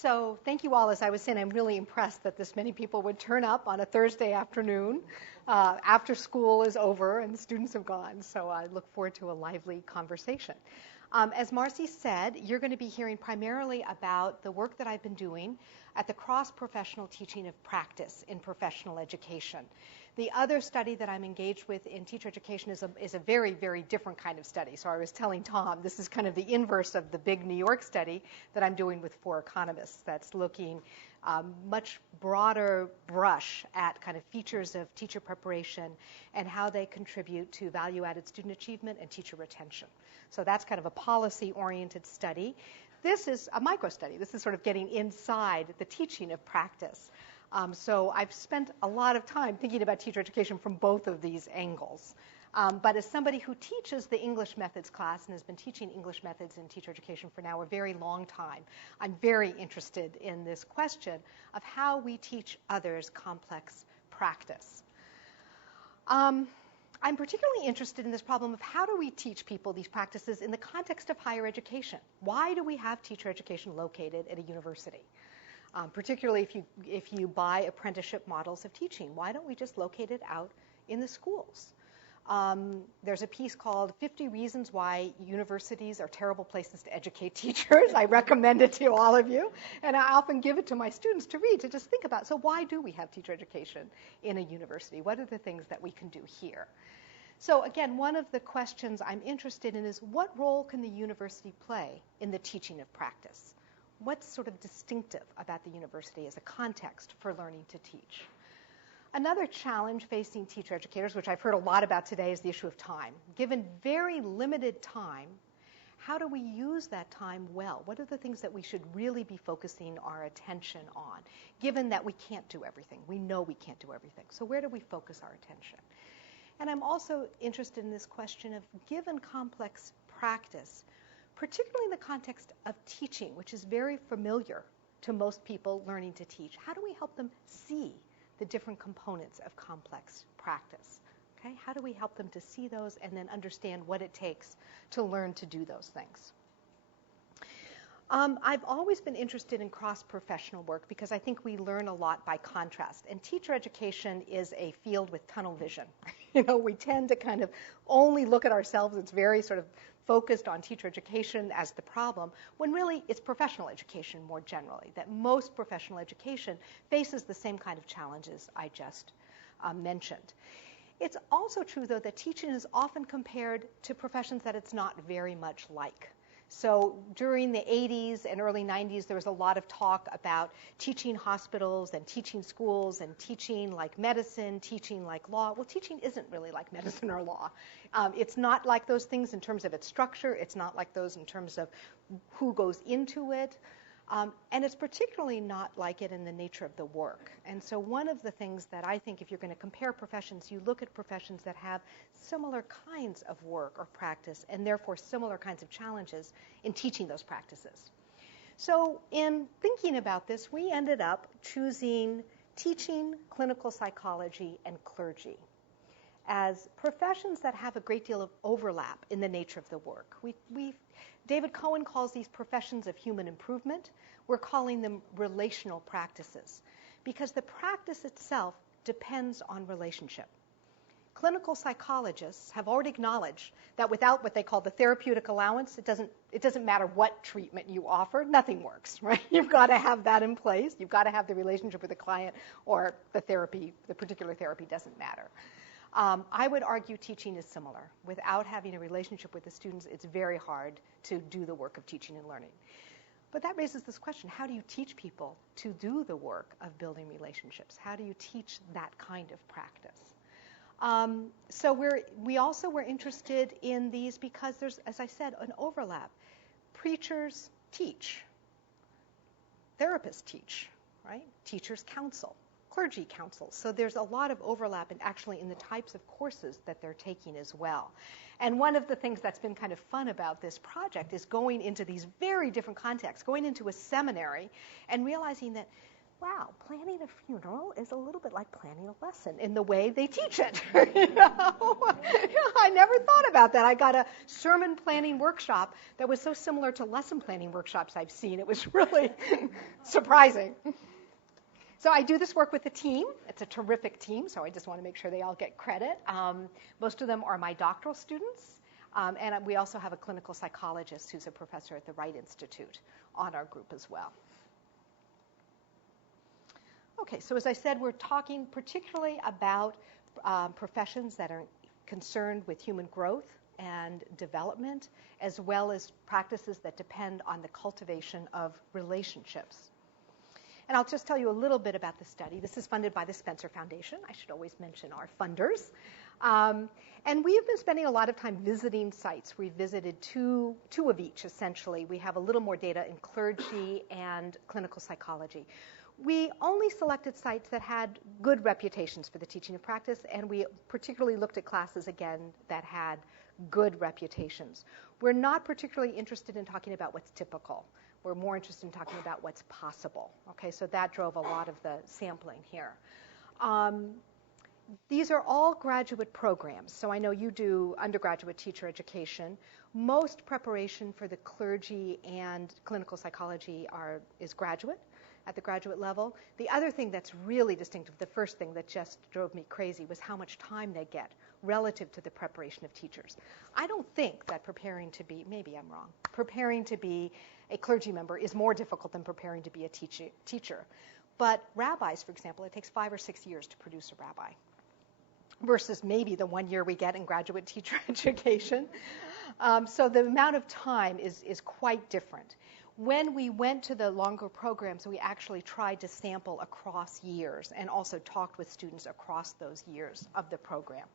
So thank you all. As I was saying, I'm really impressed that this many people would turn up on a Thursday afternoon after school is over and the students have gone. So I look forward to a lively conversation. As Marcy said, you're going to be hearing primarily about the work that I've been doing at the Cross-Professional Teaching of Practice in Professional Education. The other study that I'm engaged with in teacher education is a very, very different kind of study. So I was telling Tom, this is kind of the inverse of the big New York study that I'm doing with 4 economists that's looking much broader brush at kind of features of teacher preparation and how they contribute to value-added student achievement and teacher retention. So that's kind of a policy-oriented study. This is a micro-study. This is sort of getting inside the teaching of practice. So I've spent a lot of time thinking about teacher education from both of these angles. But as somebody who teaches the English methods class and has been teaching English methods in teacher education for now a very long time, I'm very interested in this question of how we teach others complex practice. I'm particularly interested in this problem of how do we teach people these practices in the context of higher education? Why do we have teacher education located at a university? Particularly if you buy apprenticeship models of teaching. Why don't we just locate it out in the schools? There's a piece called 50 Reasons Why Universities Are Terrible Places to Educate Teachers. I recommend it to all of you. And I often give it to my students to read, to just think about, so why do we have teacher education in a university? What are the things that we can do here? So again, one of the questions I'm interested in is what role can the university play in the teaching of practice? What's sort of distinctive about the university as a context for learning to teach? Another challenge facing teacher educators, which I've heard a lot about today, is the issue of time. Given very limited time, how do we use that time well? What are the things that we should really be focusing our attention on, given that we can't do everything? We know we can't do everything. So where do we focus our attention? And I'm also interested in this question of, given complex practice, particularly in the context of teaching, which is very familiar to most people learning to teach, how do we help them see the different components of complex practice? Okay? How do we help them to see those and then understand what it takes to learn to do those things? I've always been interested in cross-professional work because I think we learn a lot by contrast. And teacher education is a field with tunnel vision. You know, we tend to kind of only look at ourselves. It's very sort of focused on teacher education as the problem, when really it's professional education more generally, that most professional education faces the same kind of challenges I just mentioned. It's also true, though, that teaching is often compared to professions that it's not very much like. So during the 80s and early 90s, there was a lot of talk about teaching hospitals and teaching schools and teaching like medicine, teaching like law. Well, teaching isn't really like medicine or law. It's not like those things in terms of its structure. It's not like those in terms of who goes into it. And it's particularly not like it in the nature of the work. And so one of the things that I think, if you're going to compare professions, you look at professions that have similar kinds of work or practice and therefore similar kinds of challenges in teaching those practices. So in thinking about this, we ended up choosing teaching, clinical psychology, and clergy as professions that have a great deal of overlap in the nature of the work. David Cohen calls these professions of human improvement. We're calling them relational practices because the practice itself depends on relationship. Clinical psychologists have already acknowledged that without what they call the therapeutic allowance, it doesn't matter what treatment you offer, nothing works, right? You've got to have that in place. You've got to have the relationship with the client, or the particular therapy doesn't matter. I would argue teaching is similar. Without having a relationship with the students, it's very hard to do the work of teaching and learning. But that raises this question: how do you teach people to do the work of building relationships? How do you teach that kind of practice? So we also were interested in these because there's, as I said, an overlap. Preachers teach. Therapists teach, right? Teachers counsel. Clergy counsel. So there's a lot of overlap in the types of courses that they're taking as well. And one of the things that's been kind of fun about this project is going into these very different contexts, going into a seminary and realizing that wow, planning a funeral is a little bit like planning a lesson in the way they teach it. I never thought about that. I got a sermon planning workshop that was so similar to lesson planning workshops I've seen. It was really surprising. So I do this work with a team. It's a terrific team, so I just want to make sure they all get credit. Most of them are my doctoral students, and we also have a clinical psychologist who's a professor at the Wright Institute on our group as well. Okay, so as I said, we're talking particularly about professions that are concerned with human growth and development, as well as practices that depend on the cultivation of relationships. And I'll just tell you a little bit about the study. This is funded by the Spencer Foundation. I should always mention our funders. And we have been spending a lot of time visiting sites. We visited two of each, essentially. We have a little more data in clergy and clinical psychology. We only selected sites that had good reputations for the teaching of practice, and we particularly looked at classes, again, that had good reputations. We're not particularly interested in talking about what's typical. We're more interested in talking about what's possible. Okay, so that drove a lot of the sampling here. These are all graduate programs. So I know you do undergraduate teacher education. Most preparation for the clergy and clinical psychology is graduate, at the graduate level. The other thing that's really distinctive, the first thing that just drove me crazy, was how much time they get relative to the preparation of teachers. I don't think that preparing to be, maybe I'm wrong, preparing to be a clergy member is more difficult than preparing to be a teacher. But rabbis, for example, it takes 5 or 6 years to produce a rabbi versus maybe the 1 year we get in graduate teacher education. So the amount of time is quite different. When we went to the longer programs, we actually tried to sample across years and also talked with students across those years of the program.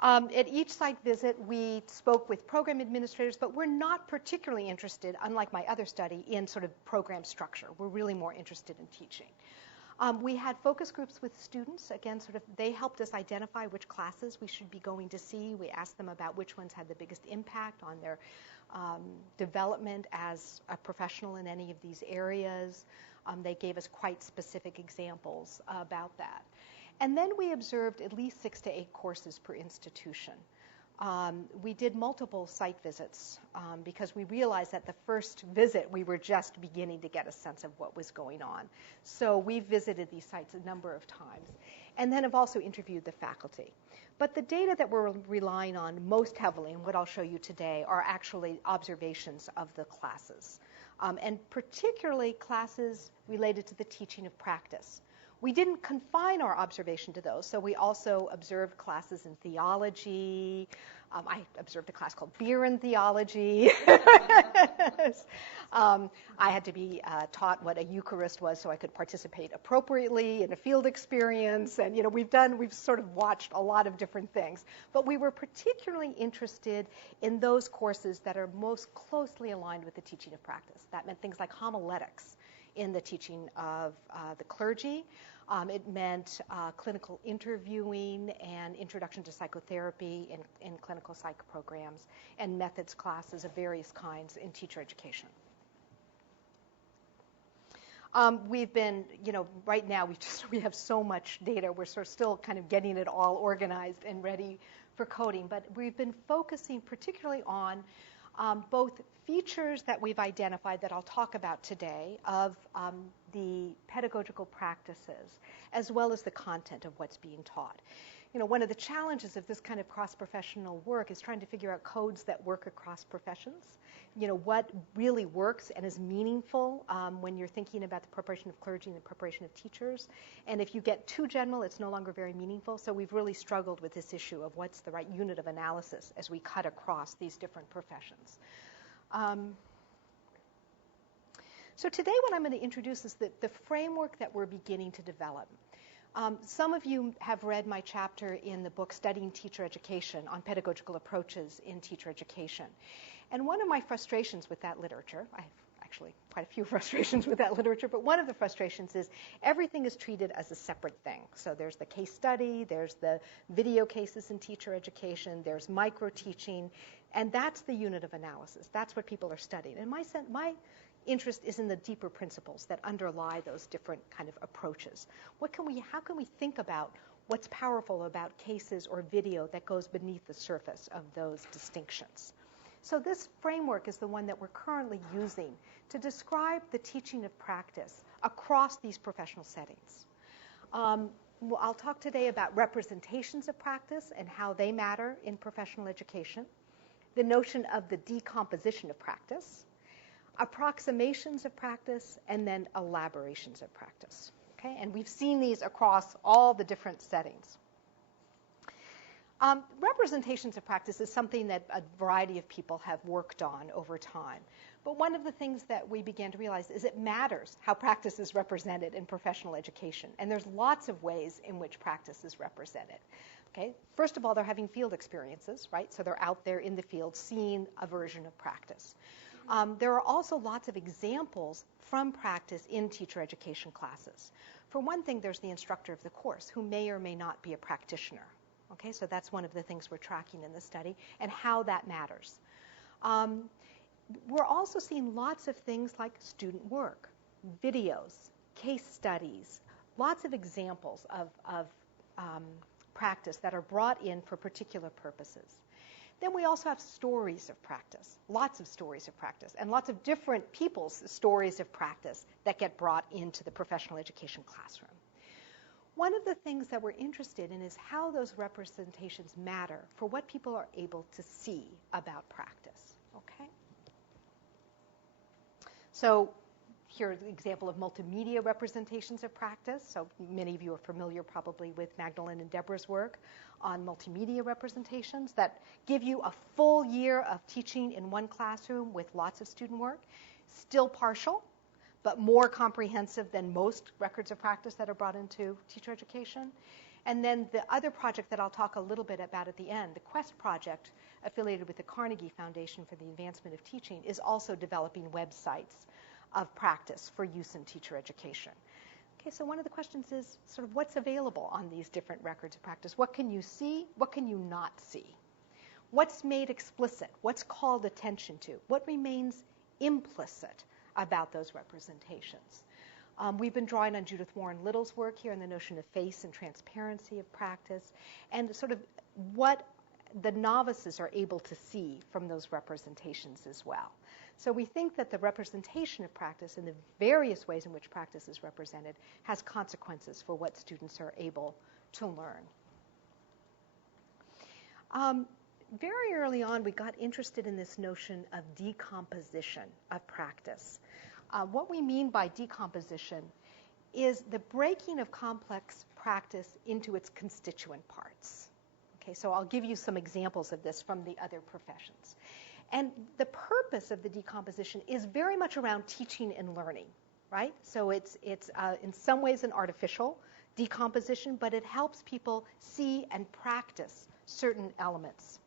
At each site visit, we spoke with program administrators, but we're not particularly interested, unlike my other study, in sort of program structure. We're really more interested in teaching. We had focus groups with students. Again, sort of they helped us identify which classes we should be going to see. We asked them about which ones had the biggest impact on their development as a professional in any of these areas. They gave us quite specific examples about that. And then we observed at least 6 to 8 courses per institution. We did multiple site visits because we realized that the first visit we were just beginning to get a sense of what was going on. So we visited these sites a number of times and then have also interviewed the faculty. But the data that we're relying on most heavily, and what I'll show you today, are actually observations of the classes, and particularly classes related to the teaching of practice. We didn't confine our observation to those, so we also observed classes in theology. I observed a class called Beer and Theology. I had to be taught what a Eucharist was so I could participate appropriately in a field experience. And we've sort of watched a lot of different things. But we were particularly interested in those courses that are most closely aligned with the teaching of practice. That meant things like homiletics in the teaching of the clergy. It meant clinical interviewing and introduction to psychotherapy in clinical psych programs, and methods classes of various kinds in teacher education. We've been, right now we have so much data. We're sort of still kind of getting it all organized and ready for coding. But we've been focusing particularly on both features that we've identified that I'll talk about today of the pedagogical practices, as well as the content of what's being taught. One of the challenges of this kind of cross-professional work is trying to figure out codes that work across professions. What really works and is meaningful when you're thinking about the preparation of clergy and the preparation of teachers. And if you get too general, it's no longer very meaningful. So we've really struggled with this issue of what's the right unit of analysis as we cut across these different professions. So today what I'm going to introduce is the framework that we're beginning to develop. Some of you have read my chapter in the book Studying Teacher Education on pedagogical approaches in teacher education. And one of my frustrations with that literature, I actually quite a few frustrations with that literature, but one of the frustrations is everything is treated as a separate thing. So there's the case study, there's the video cases in teacher education, there's micro-teaching, and that's the unit of analysis. That's what people are studying. And my interest is in the deeper principles that underlie those different kind of approaches. How can we think about what's powerful about cases or video that goes beneath the surface of those distinctions? So this framework is the one that we're currently using to describe the teaching of practice across these professional settings. I'll talk today about representations of practice and how they matter in professional education, the notion of the decomposition of practice, approximations of practice, and then elaborations of practice. Okay? And we've seen these across all the different settings. Representations of practice is something that a variety of people have worked on over time. But one of the things that we began to realize is it matters how practice is represented in professional education. And there's lots of ways in which practice is represented. Okay? First of all, they're having field experiences, right? So they're out there in the field seeing a version of practice. There are also lots of examples from practice in teacher education classes. For one thing, there's the instructor of the course who may or may not be a practitioner. Okay, so that's one of the things we're tracking in the study and how that matters. We're also seeing lots of things like student work, videos, case studies, lots of examples of practice that are brought in for particular purposes. Then we also have stories of practice, lots of stories of practice, and lots of different people's stories of practice that get brought into the professional education classroom. One of the things that we're interested in is how those representations matter for what people are able to see about practice. Okay? So here's an example of multimedia representations of practice. So many of you are familiar probably with Magdalene and Deborah's work on multimedia representations that give you a full year of teaching in one classroom with lots of student work, still partial, but more comprehensive than most records of practice that are brought into teacher education. And then the other project that I'll talk a little bit about at the end, the Quest project, affiliated with the Carnegie Foundation for the Advancement of Teaching, is also developing websites of practice for use in teacher education. Okay, so one of the questions is sort of what's available on these different records of practice? What can you see? What can you not see? What's made explicit? What's called attention to? What remains implicit about those representations? We've been drawing on Judith Warren Little's work here in the notion of face and transparency of practice and sort of what the novices are able to see from those representations as well. So we think that the representation of practice and the various ways in which practice is represented has consequences for what students are able to learn. Very early on, we got interested in this notion of decomposition of practice. What we mean by decomposition is the breaking of complex practice into its constituent parts. Okay, so I'll give you some examples of this from the other professions. And the purpose of the decomposition is very much around teaching and learning, right? So it's in some ways an artificial decomposition, but it helps people see and practice certain elements.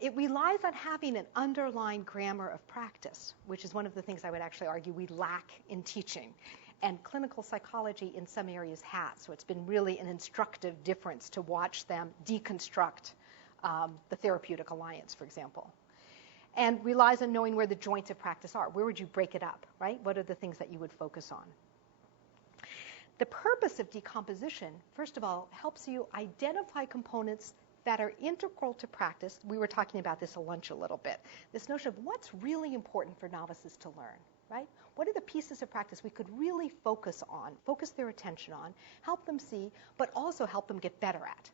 It relies on having an underlying grammar of practice, which is one of the things I would actually argue we lack in teaching. And clinical psychology in some areas has. So it's been really an instructive difference to watch them deconstruct the therapeutic alliance, for example. And relies on knowing where the joints of practice are. Where would you break it up, right? What are the things that you would focus on? The purpose of decomposition, first of all, helps you identify components that are integral to practice. We were talking about this at lunch a little bit. This notion of what's really important for novices to learn, right? What are the pieces of practice we could really focus on, focus their attention on, help them see, but also help them get better at,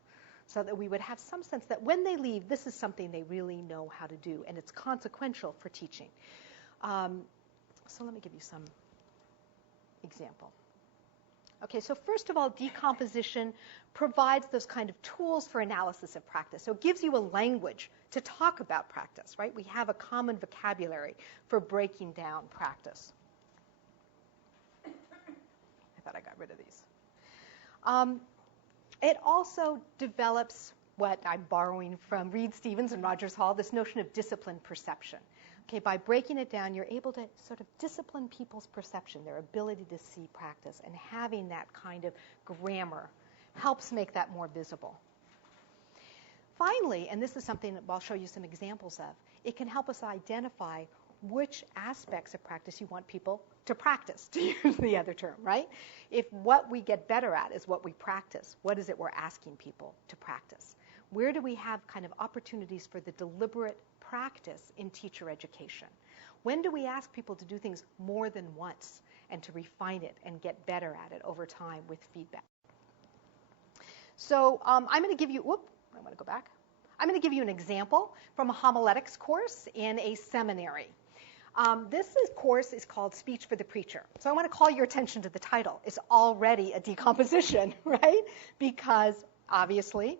so that we would have some sense that when they leave, this is something they really know how to do, and it's consequential for teaching. So let me give you some example. Okay, so first of all, decomposition provides those kind of tools for analysis of practice. So it gives you a language to talk about practice, right? We have a common vocabulary for breaking down practice. I thought I got rid of these. It also develops what I'm borrowing from Reed Stevens and Rogers Hall, this notion of discipline perception. Okay, by breaking it down, you're able to sort of discipline people's perception, their ability to see practice, and having that kind of grammar helps make that more visible. Finally, and this is something that I'll show you some examples of, it can help us identify which aspects of practice you want people to practice, to use the other term, right? If what we get better at is what we practice, what is it we're asking people to practice? Where do we have kind of opportunities for the deliberate practice in teacher education? When do we ask people to do things more than once and to refine it and get better at it over time with feedback? So I'm going to give you, I want to go back. I'm going to give you an example from a homiletics course in a seminary. This course is called Speech for the Preacher. So I want to call your attention to the title. It's already a decomposition, right? Because obviously,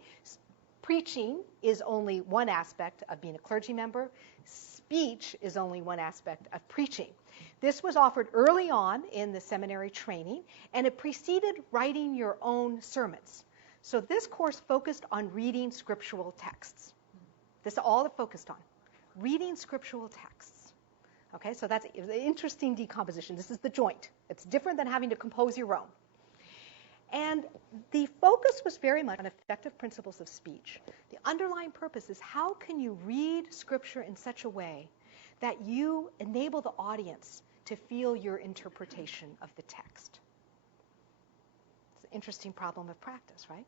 preaching is only one aspect of being a clergy member. Speech is only one aspect of preaching. This was offered early on in the seminary training, and it preceded writing your own sermons. So this course focused on reading scriptural texts. That's all it focused on, reading scriptural texts. Okay, so that's an interesting decomposition. This is the joint. It's different than having to compose your own. And the focus was very much on effective principles of speech. The underlying purpose is how can you read Scripture in such a way that you enable the audience to feel your interpretation of the text. It's an interesting problem of practice, right?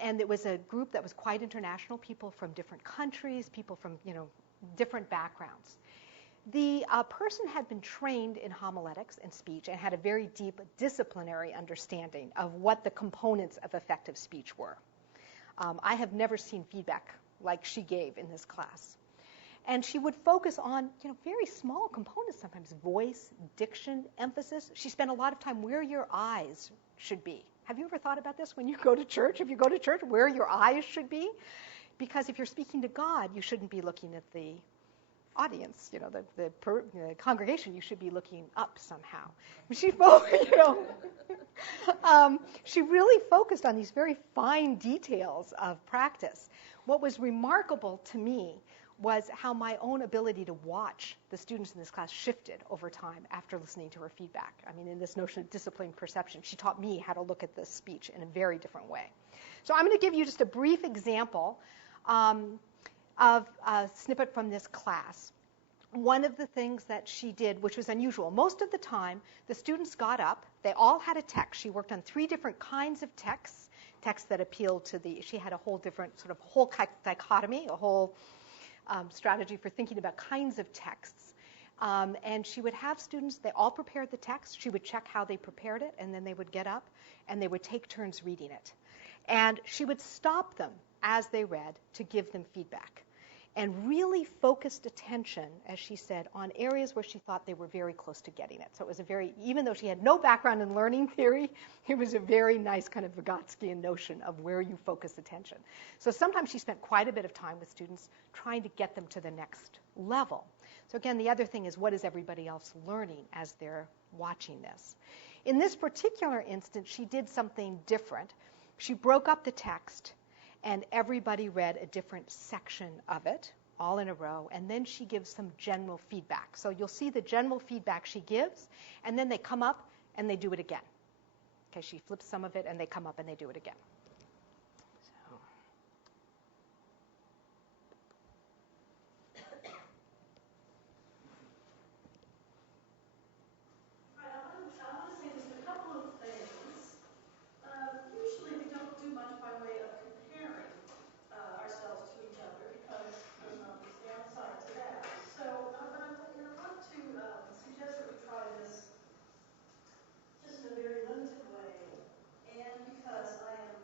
And it was a group that was quite international, people from different countries, people from different backgrounds. The person had been trained in homiletics and speech and had a very deep disciplinary understanding of what the components of effective speech were. I have never seen feedback like she gave in this class. And she would focus on very small components sometimes, voice, diction, emphasis. She spent a lot of time where your eyes should be. Have you ever thought about this when you go to church? If you go to church, where your eyes should be? Because if you're speaking to God, you shouldn't be looking at the audience, the congregation. You should be looking up somehow. She really focused on these very fine details of practice. What was remarkable to me was how my own ability to watch the students in this class shifted over time after listening to her feedback. I mean, in this notion of disciplined perception, she taught me how to look at this speech in a very different way. So I'm going to give you just a brief example of a snippet from this class. One of the things that she did, which was unusual, most of the time the students got up, they all had a text. She worked on 3 different kinds of texts that appealed to she had a whole different sort of whole dichotomy, a whole strategy for thinking about kinds of texts. And she would have students, they all prepared the text. She would check how they prepared it, and then they would get up and they would take turns reading it. And she would stop them as they read to give them feedback and really focused attention, as she said, on areas where she thought they were very close to getting it. So it was even though she had no background in learning theory, it was a very nice kind of Vygotskian notion of where you focus attention. So sometimes she spent quite a bit of time with students trying to get them to the next level. So again, the other thing is, what is everybody else learning as they're watching this? In this particular instance, she did something different. She broke up the text, and everybody read a different section of it, all in a row, and then she gives some general feedback. So you'll see the general feedback she gives, and then they come up and they do it again. Okay, she flips some of it, and they come up and they do it again. Just in a very limited way, and because I am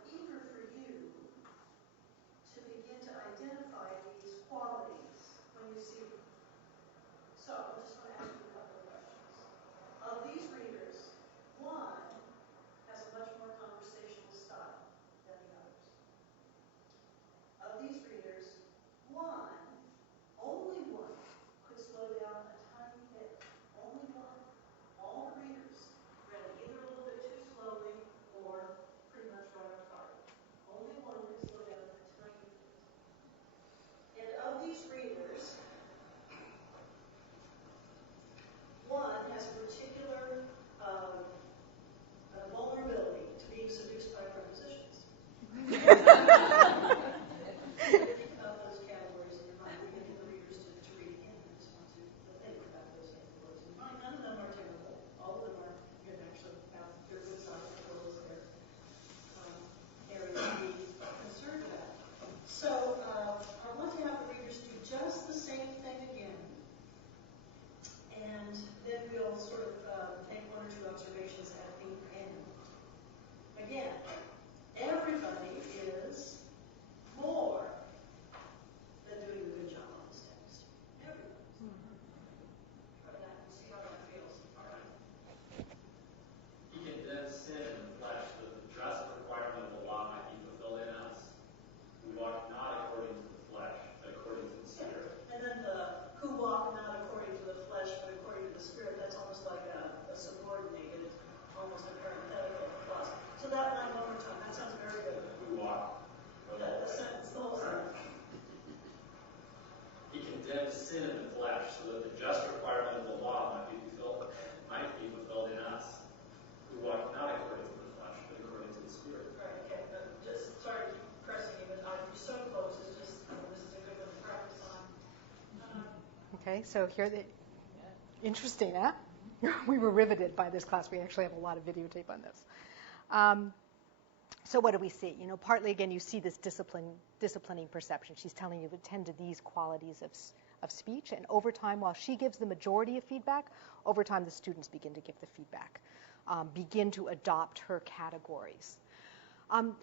Okay, so here, interesting, huh? We were riveted by this class. We actually have a lot of videotape on this. So what do we see? Partly, again, you see this disciplining perception. She's telling you to attend to these qualities of speech. And over time, while she gives the majority of feedback, over time the students begin to give the feedback, begin to adopt her categories.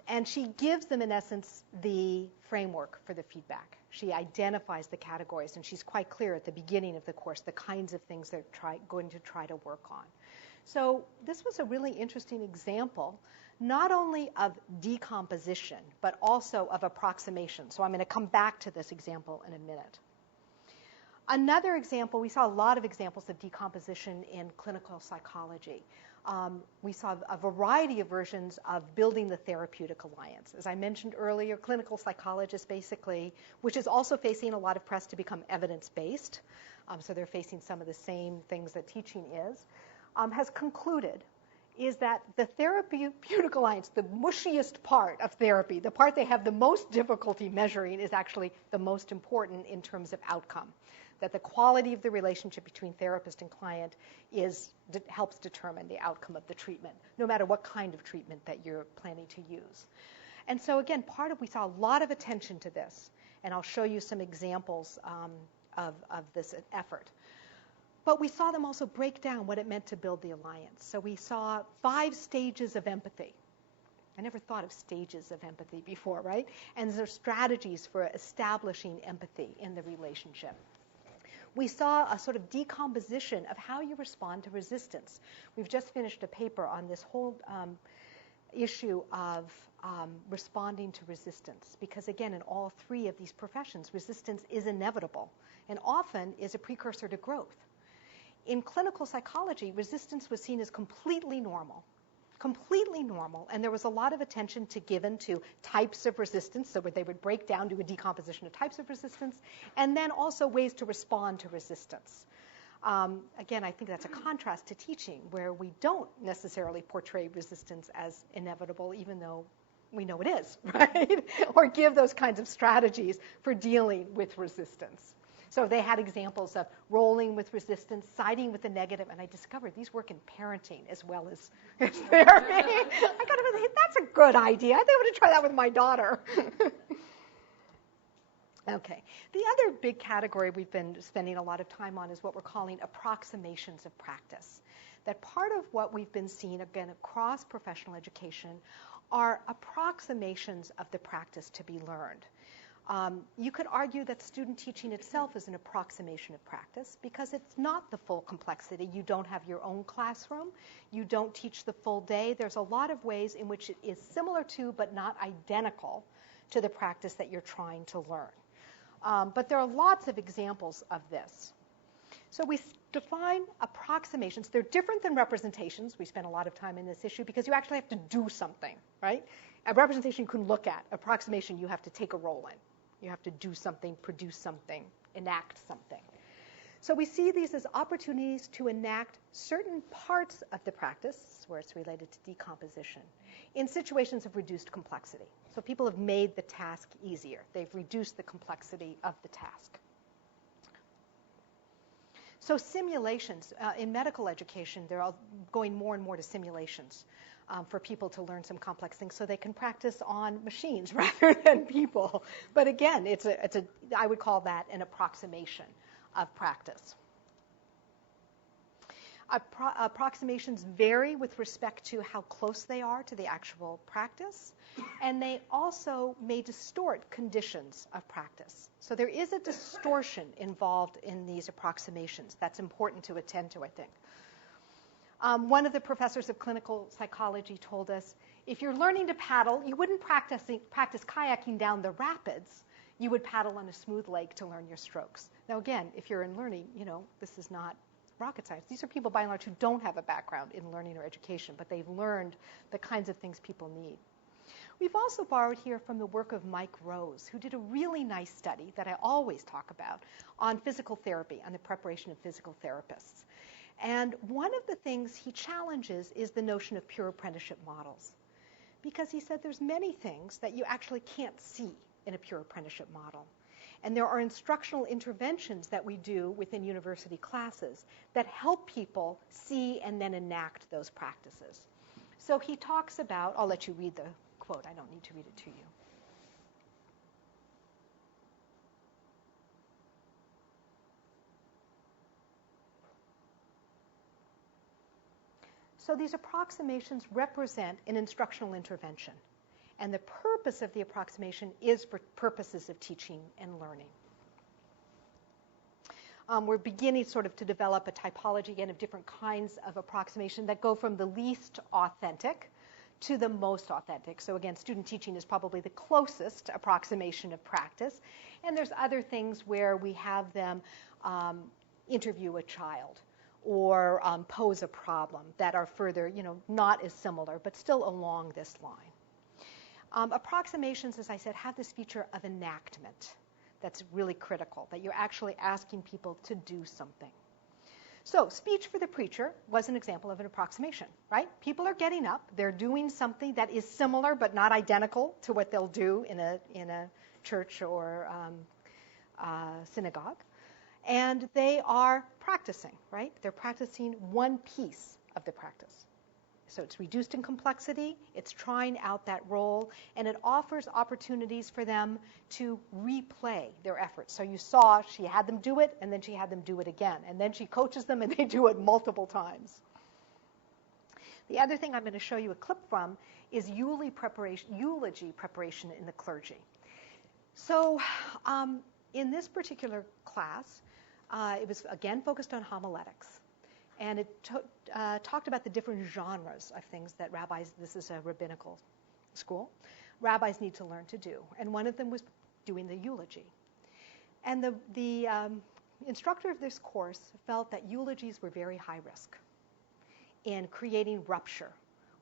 And she gives them, in essence, the framework for the feedback. She identifies the categories, and she's quite clear at the beginning of the course the kinds of things they're going to try to work on. So this was a really interesting example, not only of decomposition, but also of approximation. So I'm going to come back to this example in a minute. Another example, we saw a lot of examples of decomposition in clinical psychology. We saw a variety of versions of building the therapeutic alliance. As I mentioned earlier, clinical psychologists basically, which is also facing a lot of press to become evidence-based, so they're facing some of the same things that teaching is, has concluded is that the therapeutic alliance, the mushiest part of therapy, the part they have the most difficulty measuring, is actually the most important in terms of outcome. That the quality of the relationship between therapist and client helps determine the outcome of the treatment, no matter what kind of treatment that you're planning to use. And so again, we saw a lot of attention to this, and I'll show you some examples of this effort. But we saw them also break down what it meant to build the alliance. So we saw 5 stages of empathy. I never thought of stages of empathy before, right? And there are strategies for establishing empathy in the relationship. We saw a sort of decomposition of how you respond to resistance. We've just finished a paper on this whole issue of responding to resistance, because again, in all 3 of these professions, resistance is inevitable and often is a precursor to growth. In clinical psychology, resistance was seen as completely normal, and there was a lot of attention given to types of resistance, so they would break down to a decomposition of types of resistance, and then also ways to respond to resistance. Again, I think that's a contrast to teaching, where we don't necessarily portray resistance as inevitable, even though we know it is, right? Or give those kinds of strategies for dealing with resistance. So they had examples of rolling with resistance, siding with the negative, and I discovered these work in parenting as well as therapy. I got to think, that's a good idea. I think I'm going to try that with my daughter. Okay. The other big category we've been spending a lot of time on is what we're calling approximations of practice. That part of what we've been seeing, again, across professional education are approximations of the practice to be learned. You could argue that student teaching itself is an approximation of practice because it's not the full complexity. You don't have your own classroom. You don't teach the full day. There's a lot of ways in which it is similar to but not identical to the practice that you're trying to learn. But there are lots of examples of this. So we define approximations. They're different than representations. We spend a lot of time in this issue because you actually have to do something, right? A representation you can look at. Approximation, you have to take a role in. You have to do something, produce something, enact something. So we see these as opportunities to enact certain parts of the practice, where it's related to decomposition, in situations of reduced complexity. So people have made the task easier. They've reduced the complexity of the task. So simulations, in medical education, they're all going more and more to simulations for people to learn some complex things so they can practice on machines rather than people. But again, I would call that an approximation of practice. Approximations vary with respect to how close they are to the actual practice, and they also may distort conditions of practice. So there is a distortion involved in these approximations that's important to attend to, I think. One of the professors of clinical psychology told us, if you're learning to paddle, you wouldn't practice kayaking down the rapids. You would paddle on a smooth lake to learn your strokes. Now again, if you're in learning, this is not rocket science. These are people, by and large, who don't have a background in learning or education, but they've learned the kinds of things people need. We've also borrowed here from the work of Mike Rose, who did a really nice study that I always talk about on physical therapy, on the preparation of physical therapists. And one of the things he challenges is the notion of pure apprenticeship models, because he said there's many things that you actually can't see in a pure apprenticeship model. And there are instructional interventions that we do within university classes that help people see and then enact those practices. So he talks about, I'll let you read the quote. I don't need to read it to you. So these approximations represent an instructional intervention. And the purpose of the approximation is for purposes of teaching and learning. We're beginning sort of to develop a typology again of different kinds of approximation that go from the least authentic to the most authentic. So again, student teaching is probably the closest approximation of practice. And there's other things where we have them interview a child or pose a problem that are further, not as similar, but still along this line. Approximations, as I said, have this feature of enactment that's really critical, that you're actually asking people to do something. So speech for the preacher was an example of an approximation, right? People are getting up, they're doing something that is similar but not identical to what they'll do in a church or synagogue. And they are practicing, right? They're practicing one piece of the practice. So it's reduced in complexity, it's trying out that role, and it offers opportunities for them to replay their efforts. So you saw she had them do it, and then she had them do it again. And then she coaches them, and they do it multiple times. The other thing I'm going to show you a clip from is eulogy preparation in the clergy. So in this particular class, it was, again, focused on homiletics. And it talked about the different genres of things that rabbis, this is a rabbinical school, rabbis need to learn to do. And one of them was doing the eulogy. And the instructor of this course felt that eulogies were very high risk in creating rupture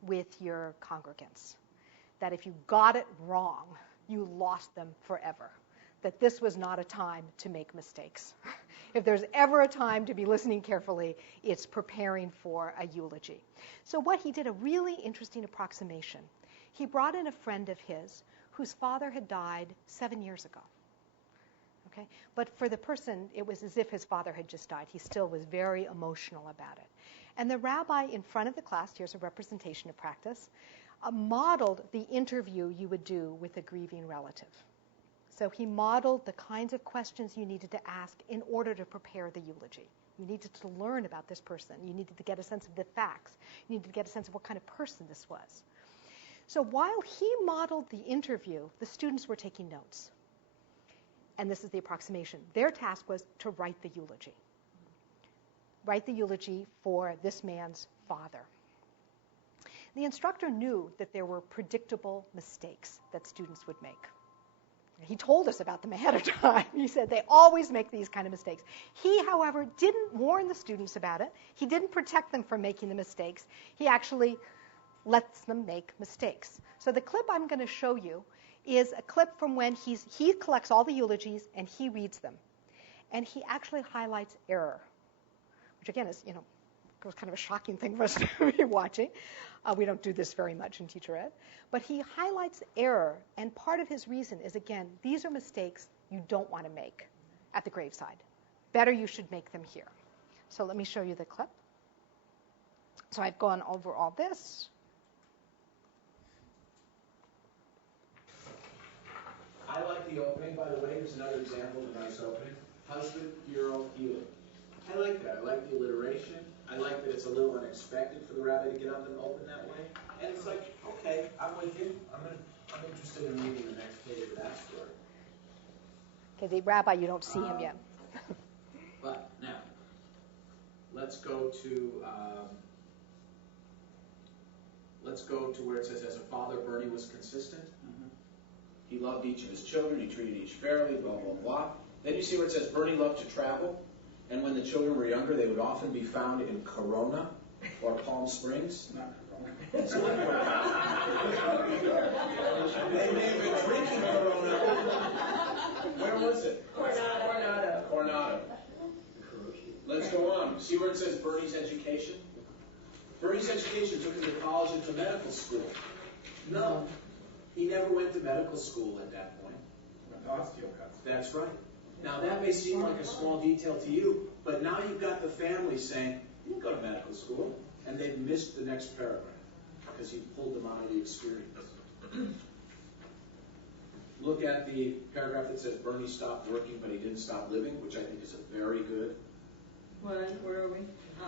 with your congregants. That if you got it wrong, you lost them forever. That this was not a time to make mistakes. If there's ever a time to be listening carefully, it's preparing for a eulogy. So what he did, a really interesting approximation. He brought in a friend of his whose father had died 7 years ago. Okay? But for the person, it was as if his father had just died. He still was very emotional about it. And the rabbi in front of the class, here's a representation of practice, modeled the interview you would do with a grieving relative. So he modeled the kinds of questions you needed to ask in order to prepare the eulogy. You needed to learn about this person. You needed to get a sense of the facts. You needed to get a sense of what kind of person this was. So while he modeled the interview, the students were taking notes. And this is the approximation. Their task was to write the eulogy. Write the eulogy for this man's father. The instructor knew that there were predictable mistakes that students would make. He told us about them ahead of time. He said they always make these kind of mistakes. He, however, didn't warn the students about it. He didn't protect them from making the mistakes. He actually lets them make mistakes. So the clip I'm going to show you is a clip from when he collects all the eulogies and he reads them. And he actually highlights error, which again is, was kind of a shocking thing for us to be watching. We don't do this very much in teacher ed. But he highlights error, and part of his reason is, again, these are mistakes you don't want to make at the graveside. Better you should make them here. So let me show you the clip. So I've gone over all this. I like the opening, by the way. Here's another example of a nice opening. Husband, hero, healer. I like that. I like the alliteration. I like that it's a little unexpected for the rabbi to get up and open that way. And it's like, okay, I'm with you. I'm interested in reading the next page of that story. Okay, the rabbi, you don't see him yet. But now, let's go to where it says, as a father, Bernie was consistent. Mm-hmm. He loved each of his children. He treated each fairly, blah, blah, blah. Then you see where it says Bernie loved to travel. And when the children were younger, they would often be found in Corona or Palm Springs. Not Corona. So they may have been drinking Corona. Where was it? Coronado. Let's go on. See where it says Bernie's education? Bernie's education took him to college and to medical school. No, he never went to medical school at that point. Went to osteopath. That's right. Now that may seem like a small detail to you, but now you've got the family saying, you didn't go to medical school, and they've missed the next paragraph because you pulled them out of the experience. Look at the paragraph that says Bernie stopped working, but he didn't stop living, which I think is a very good. Where are we?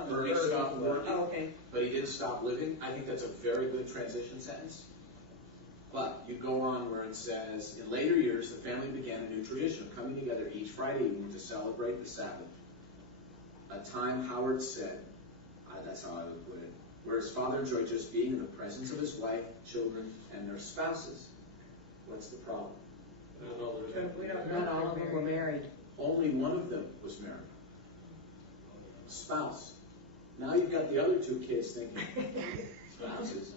Bernie stopped working, okay. but he didn't stop living. I think that's a very good transition sentence. But you go on where it says, in later years, the family began a new tradition of coming together each Friday evening to celebrate the Sabbath. A time, Howard said, that's how I would put it, where his father enjoyed just being in the presence of his wife, children, and their spouses. What's the problem? Not all of them were married. Only one of them was married. Spouse. Now you've got the other two kids thinking, spouses.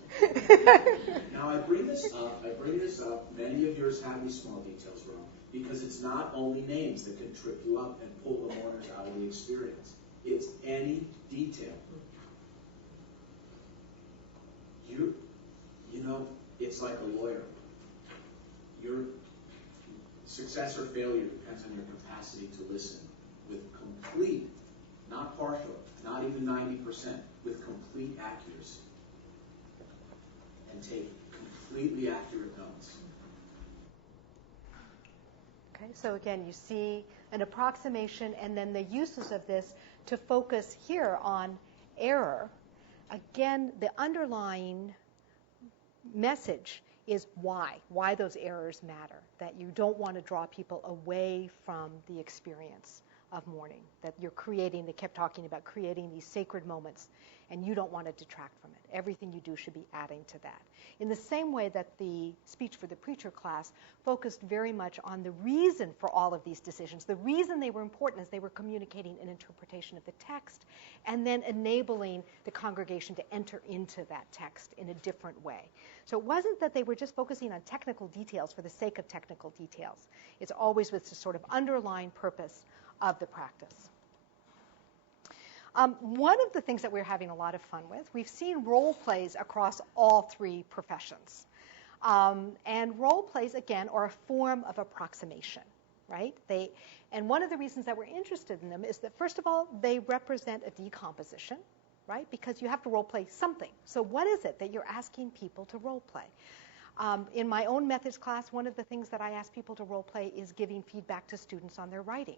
Now I bring this up, many of yours have these small details wrong, because it's not only names that can trip you up and pull the mourners out of the experience. It's any detail. You know, it's like a lawyer. Your success or failure depends on your capacity to listen with complete, not partial, not even 90%, with complete accuracy. And take completely accurate notes. Okay, so again, you see an approximation and then the uses of this to focus here on error. Again, the underlying message is why those errors matter, that you don't want to draw people away from the experience of mourning, that you're creating, they kept talking about creating these sacred moments, and you don't want to detract from it. Everything you do should be adding to that. In the same way that the Speech for the Preacher class focused very much on the reason for all of these decisions. The reason they were important is they were communicating an interpretation of the text and then enabling the congregation to enter into that text in a different way. So it wasn't that they were just focusing on technical details for the sake of technical details. It's always with the sort of underlying purpose of the practice. One of the things that we're having a lot of fun with, we've seen role plays across all three professions. And role plays, again, are a form of approximation, right? And one of the reasons that we're interested in them is that, first of all, they represent a decomposition, right? Because you have to role play something. So what is it that you're asking people to role play? In my own methods class, one of the things that I ask people to role play is giving feedback to students on their writing.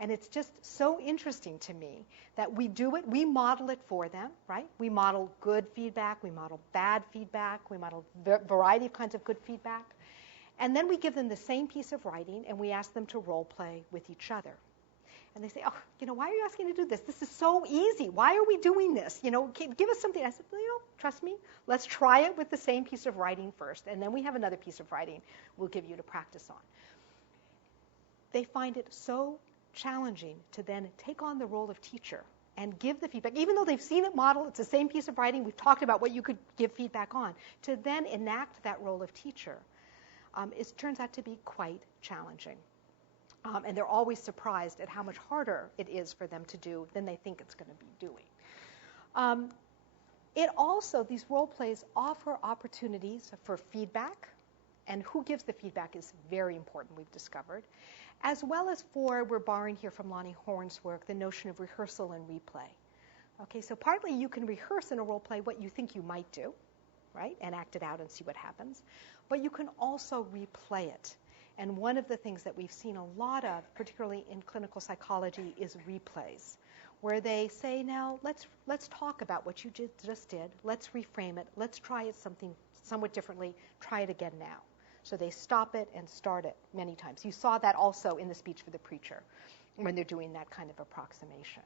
And it's just so interesting to me that we do it, we model it for them, right? We model good feedback, we model bad feedback, we model a variety of kinds of good feedback. And then we give them the same piece of writing and we ask them to role play with each other. And they say, oh, why are you asking to do this? This is so easy. Why are we doing this? Give us something. I said, trust me. Let's try it with the same piece of writing first. And then we have another piece of writing we'll give you to practice on. They find it so challenging to then take on the role of teacher and give the feedback, even though they've seen it modeled, it's the same piece of writing, we've talked about what you could give feedback on, to then enact that role of teacher, it turns out to be quite challenging. And they're always surprised at how much harder it is for them to do than they think it's going to be doing. It also, these role plays offer opportunities for feedback, and who gives the feedback is very important, we've discovered, as well as for, we're borrowing here from Lonnie Horn's work, the notion of rehearsal and replay. Okay, so partly you can rehearse in a role play what you think you might do, right, and act it out and see what happens, but you can also replay it. And one of the things that we've seen a lot of, particularly in clinical psychology, is replays, where they say, now let's talk about what you just did, let's reframe it, let's try it somewhat differently, try it again now. So they stop it and start it many times. You saw that also in the Speech for the Preacher when they're doing that kind of approximation.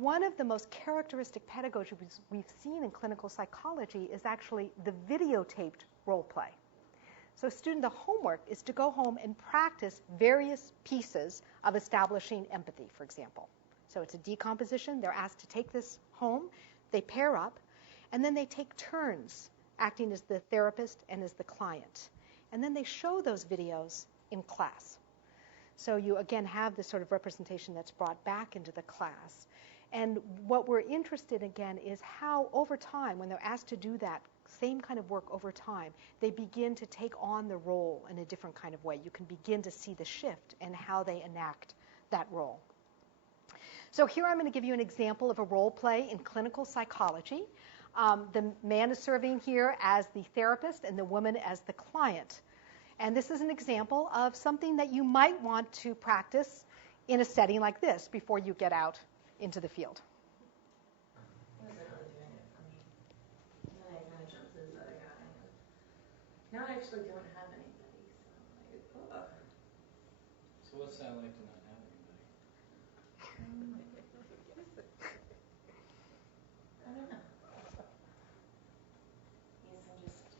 One of the most characteristic pedagogies we've seen in clinical psychology is actually the videotaped role play. So the homework is to go home and practice various pieces of establishing empathy, for example. So it's a decomposition. They're asked to take this home. They pair up, and then they take turns acting as the therapist and as the client. And then they show those videos in class. So you, again, have this sort of representation that's brought back into the class. And what we're interested in, again, is how, over time, when they're asked to do that same kind of work over time, they begin to take on the role in a different kind of way. You can begin to see the shift and how they enact that role. So here I'm going to give you an example of a role play in clinical psychology. The man is serving here as the therapist and the woman as the client. And this is an example of something that you might want to practice in a setting like this before you get out into the field. Now I actually don't have anybody, so I'm like, So what's that like to not have anybody? I don't know. I guess I just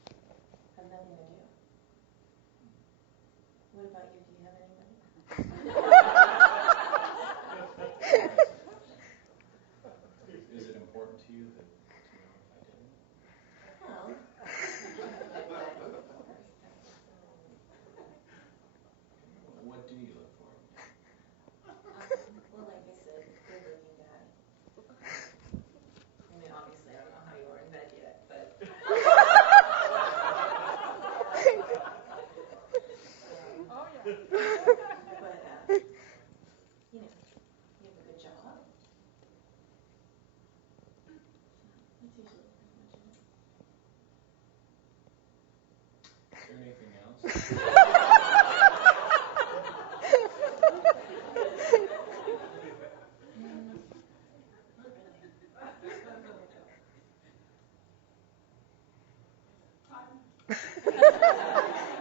have nothing to do. What about you? Do you have anybody? Is it important to you that to know if I didn't? Well, What do you look for? well, like I said, good-looking guy. I mean, obviously, I don't know how you are in bed yet, but. Oh, yeah. But, you know, you have a good job. That's usually pretty much it. Is there anything else?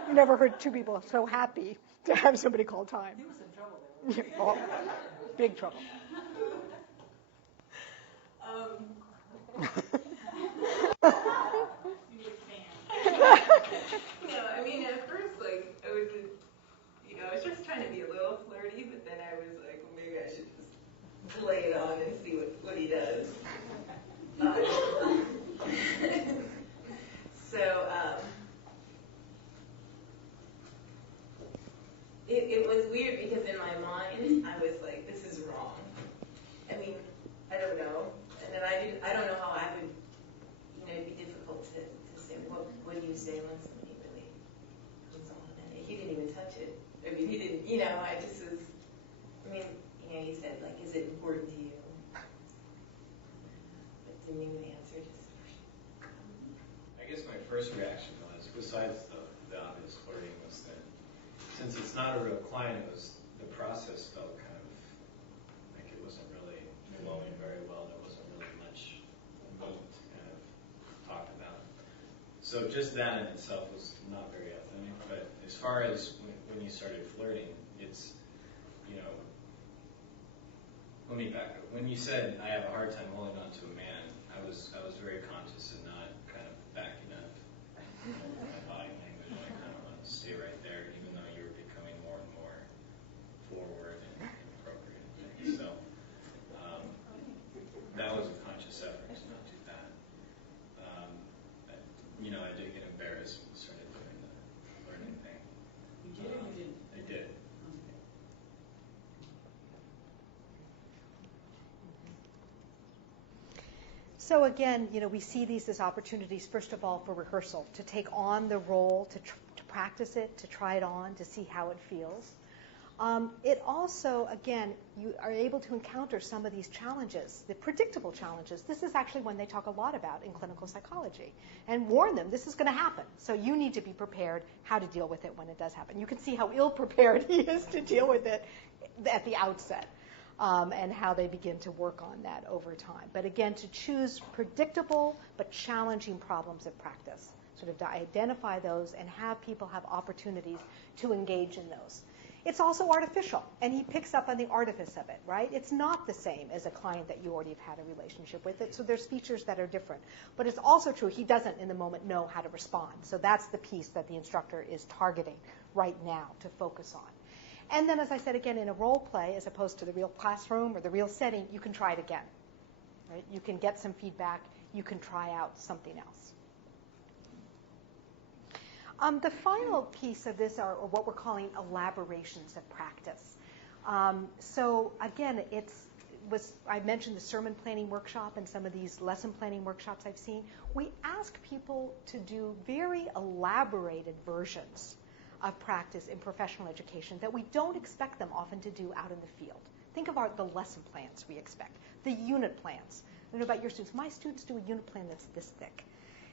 You never heard two people so happy to have somebody call time. He was in trouble there. Yeah, oh, big trouble. No, I mean, at first, like, I was, I was just trying to be a little flirty, but then I was like, well, maybe I should just lay it on and see what he does. So, it was weird because in my mind, I was like, this is wrong. I mean, I don't know. And then I don't know how I would, it'd be difficult to say, what do you say when somebody really comes on? And he didn't even touch it. I mean, he didn't, I just was, he said, like, is it important to you? But didn't even answer, just. I guess my first reaction was, besides the obvious flirting, was that since it's not a real client, the process felt kind of like it wasn't really flowing very well. There wasn't really much meat to kind of talk about. So just that in itself was not very authentic. But as far as when you started flirting, it's, let me back up. When you said I have a hard time holding on to a man, I was very conscious and not kind of backing up my body language. I kind of wanted to stay right there, even though you were becoming more and more forward and inappropriate things. So that was a conscious effort to not do that. I did get embarrassed when we started doing the learning thing. You did or you didn't? I did. So again, we see these as opportunities, first of all, for rehearsal, to take on the role, to practice it, to try it on, to see how it feels. It also, again, you are able to encounter some of these challenges, the predictable challenges. This is actually one they talk a lot about in clinical psychology, and warn them this is going to happen. So you need to be prepared how to deal with it when it does happen. You can see how ill-prepared he is to deal with it at the outset. And how they begin to work on that over time. But again, to choose predictable but challenging problems of practice, sort of to identify those and have people have opportunities to engage in those. It's also artificial, and he picks up on the artifice of it, right? It's not the same as a client that you already have had a relationship with. So there's features that are different. But it's also true, he doesn't in the moment know how to respond. So that's the piece that the instructor is targeting right now to focus on. And then, as I said again, in a role play, as opposed to the real classroom or the real setting, you can try it again. Right? You can get some feedback. You can try out something else. The final piece of this are what we're calling elaborations of practice. So again, it's I mentioned the sermon planning workshop and some of these lesson planning workshops I've seen. We ask people to do very elaborated versions of practice in professional education that we don't expect them often to do out in the field. Think of the lesson plans we expect, the unit plans. I don't know about your students. My students do a unit plan that's this thick.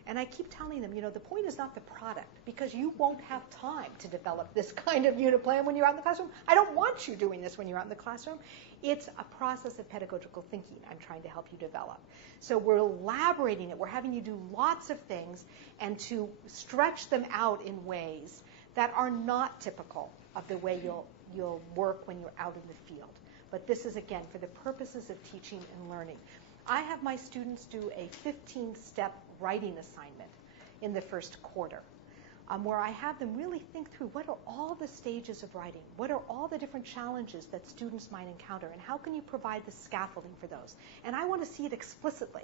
And I keep telling them, the point is not the product, because you won't have time to develop this kind of unit plan when you're out in the classroom. I don't want you doing this when you're out in the classroom. It's a process of pedagogical thinking I'm trying to help you develop. So we're elaborating it. We're having you do lots of things and to stretch them out in ways that are not typical of the way you'll work when you're out in the field. But this is, again, for the purposes of teaching and learning. I have my students do a 15-step writing assignment in the first quarter, where I have them really think through what are all the stages of writing, what are all the different challenges that students might encounter, and how can you provide the scaffolding for those. And I want to see it explicitly.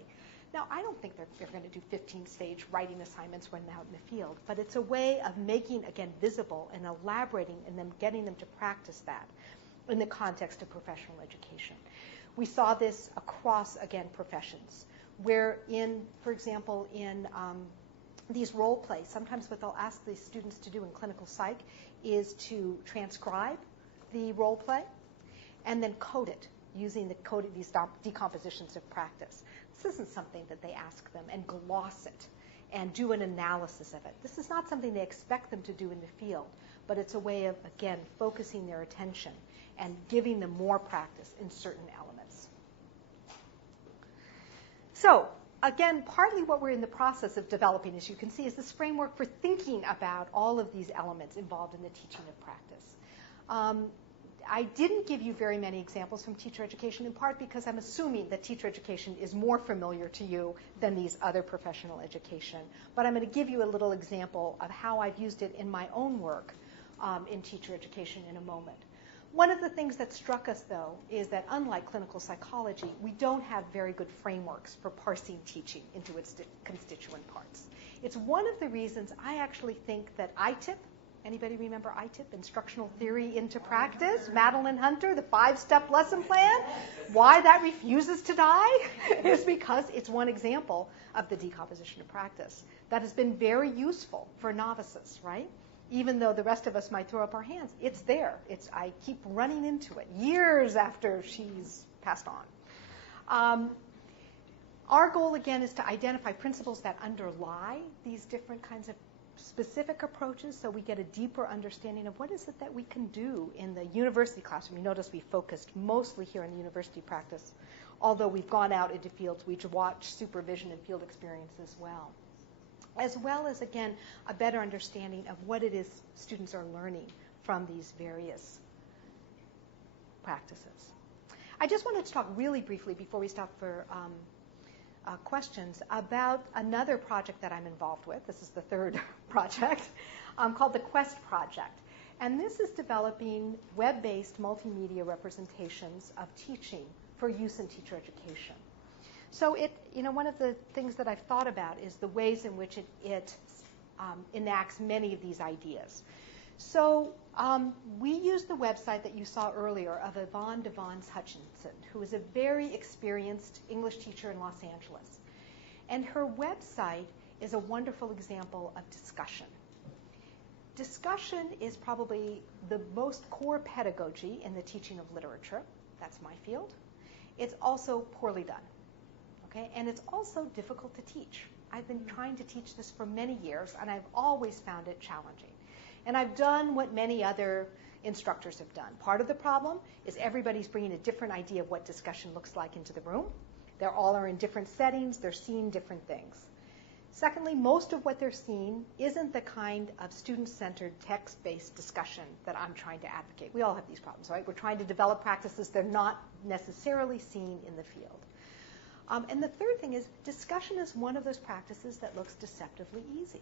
Now, I don't think they're going to do 15-stage writing assignments when they're out in the field, but it's a way of making, again, visible and elaborating and then getting them to practice that in the context of professional education. We saw this across, again, professions, where for example, in these role plays, sometimes what they'll ask the students to do in clinical psych is to transcribe the role play and then code it using these decompositions of practice. This isn't something that they ask them, and gloss it and do an analysis of it. This is not something they expect them to do in the field, but it's a way of, again, focusing their attention and giving them more practice in certain elements. So, again, partly what we're in the process of developing, as you can see, is this framework for thinking about all of these elements involved in the teaching of practice. I didn't give you very many examples from teacher education, in part because I'm assuming that teacher education is more familiar to you than these other professional education. But I'm going to give you a little example of how I've used it in my own work in teacher education in a moment. One of the things that struck us, though, is that unlike clinical psychology, we don't have very good frameworks for parsing teaching into its constituent parts. It's one of the reasons I actually think that ITIP, anybody remember ITIP, Instructional Theory into Practice, Madeline Hunter, the 5-step lesson plan, why that refuses to die is because it's one example of the decomposition of practice that has been very useful for novices, right? Even though the rest of us might throw up our hands, it's there. I keep running into it years after she's passed on. Our goal, again, is to identify principles that underlie these different kinds of specific approaches so we get a deeper understanding of what is it that we can do in the university classroom. You notice we focused mostly here in the university practice, although we've gone out into fields, we watch supervision and field experience as well as, again, a better understanding of what it is students are learning from these various practices. I just wanted to talk really briefly before we stop for questions about another project that I'm involved with. This is the third project called the Quest Project. And this is developing web-based multimedia representations of teaching for use in teacher education. So one of the things that I've thought about is the ways in which it enacts many of these ideas. So we use the website that you saw earlier of Yvonne DeVons Hutchinson, who is a very experienced English teacher in Los Angeles. And her website is a wonderful example of discussion. Discussion is probably the most core pedagogy in the teaching of literature. That's my field. It's also poorly done. Okay? And it's also difficult to teach. I've been trying to teach this for many years, and I've always found it challenging. And I've done what many other instructors have done. Part of the problem is everybody's bringing a different idea of what discussion looks like into the room. They all are in different settings. They're seeing different things. Secondly, most of what they're seeing isn't the kind of student-centered, text-based discussion that I'm trying to advocate. We all have these problems, right? We're trying to develop practices they're not necessarily seen in the field. And the third thing is discussion is one of those practices that looks deceptively easy.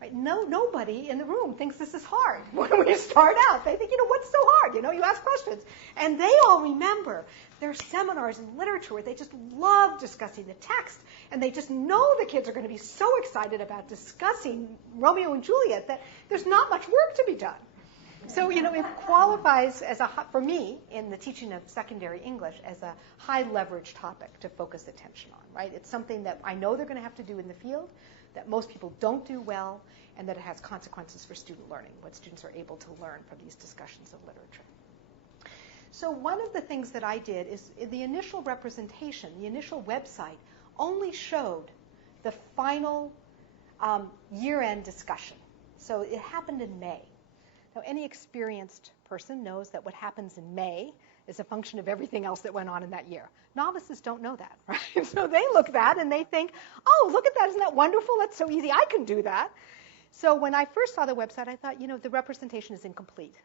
Right? Nobody in the room thinks this is hard. When we start out, they think, what's so hard? You ask questions. And they all remember their seminars in literature where they just love discussing the text, and they just know the kids are going to be so excited about discussing Romeo and Juliet that there's not much work to be done. So, it qualifies for me, in the teaching of secondary English, as a high leverage topic to focus attention on, right? It's something that I know they're going to have to do in the field, that most people don't do well, and that it has consequences for student learning, what students are able to learn from these discussions of literature. So one of the things that I did is the initial representation, the initial website, only showed the final year-end discussion. So it happened in May. Now, any experienced person knows that what happens in May is a function of everything else that went on in that year. Novices don't know that, right? So they look at that and they think, oh, look at that, isn't that wonderful? That's so easy, I can do that. So when I first saw the website, I thought, the representation is incomplete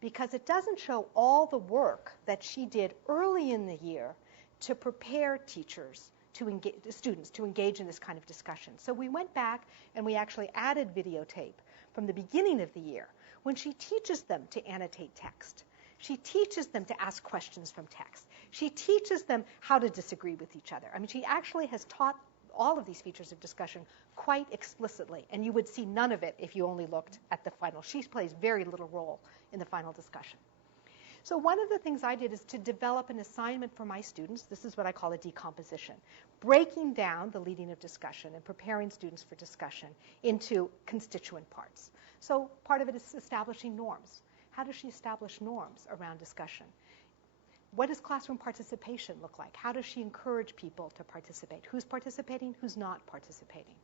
because it doesn't show all the work that she did early in the year to prepare teachers to engage students to engage in this kind of discussion. So we went back and we actually added videotape from the beginning of the year when she teaches them to annotate text. She teaches them to ask questions from text. She teaches them how to disagree with each other. I mean, she actually has taught all of these features of discussion quite explicitly, and you would see none of it if you only looked at the final. She plays very little role in the final discussion. So one of the things I did is to develop an assignment for my students. This is what I call a decomposition, breaking down the leading of discussion and preparing students for discussion into constituent parts. So part of it is establishing norms. How does she establish norms around discussion? What does classroom participation look like? How does she encourage people to participate? Who's participating? Who's not participating?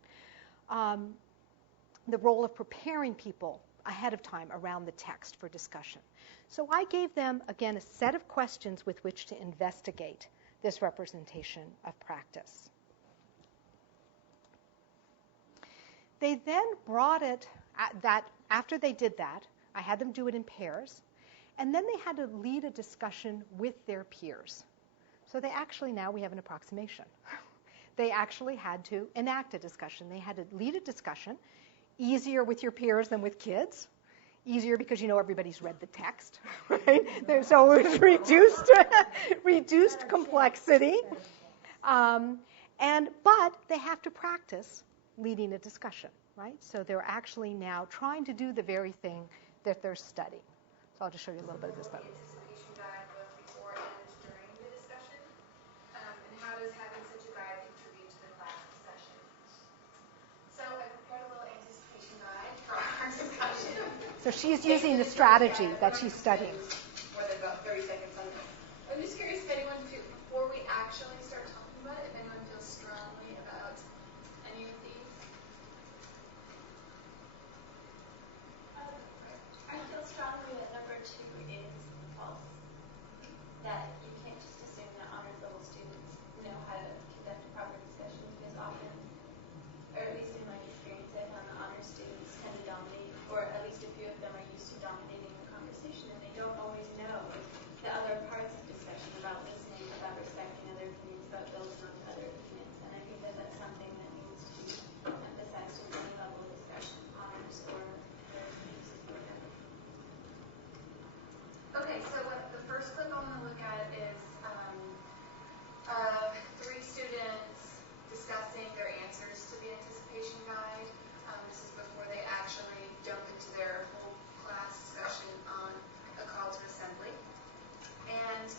The role of preparing people ahead of time around the text for discussion. So I gave them, again, a set of questions with which to investigate this representation of practice. They then brought it, after they did that, I had them do it in pairs, and then they had to lead a discussion with their peers. So we have an approximation. They actually had to enact a discussion. They had to lead a discussion, easier with your peers than with kids. Easier because everybody's read the text, right? So it was reduced complexity. But they have to practice leading a discussion, right? So they're actually now trying to do the very thing that they're studying. So I'll just show you a little bit of this. The anticipation guide both before and during the discussion? And how does having such a guide contribute to the class discussion? So I prepared a little anticipation guide for our discussion. So she's using the strategy that she's studying. More than about 30 seconds on it. I'm just curious if anyone, before we actually start talking about it, if anyone feels strongly about any of these. I feel strongly that number 2 is false. That you can't just assume that honors level students know how to conduct a proper discussion, because often, or at least in my experience, I found the honors students tend to dominate, or at least a few of them are used to dominating the conversation, and they don't always know the other parts of discussion about listening, about respecting other opinions, about building on other opinions. And I think that that's something that needs to be emphasized in any level of discussion, honors or whatever. Okay, so the first clip I'm going to look at is 3 students discussing their answers to the anticipation guide. This is before they actually jump into their whole class discussion on a call to assembly. And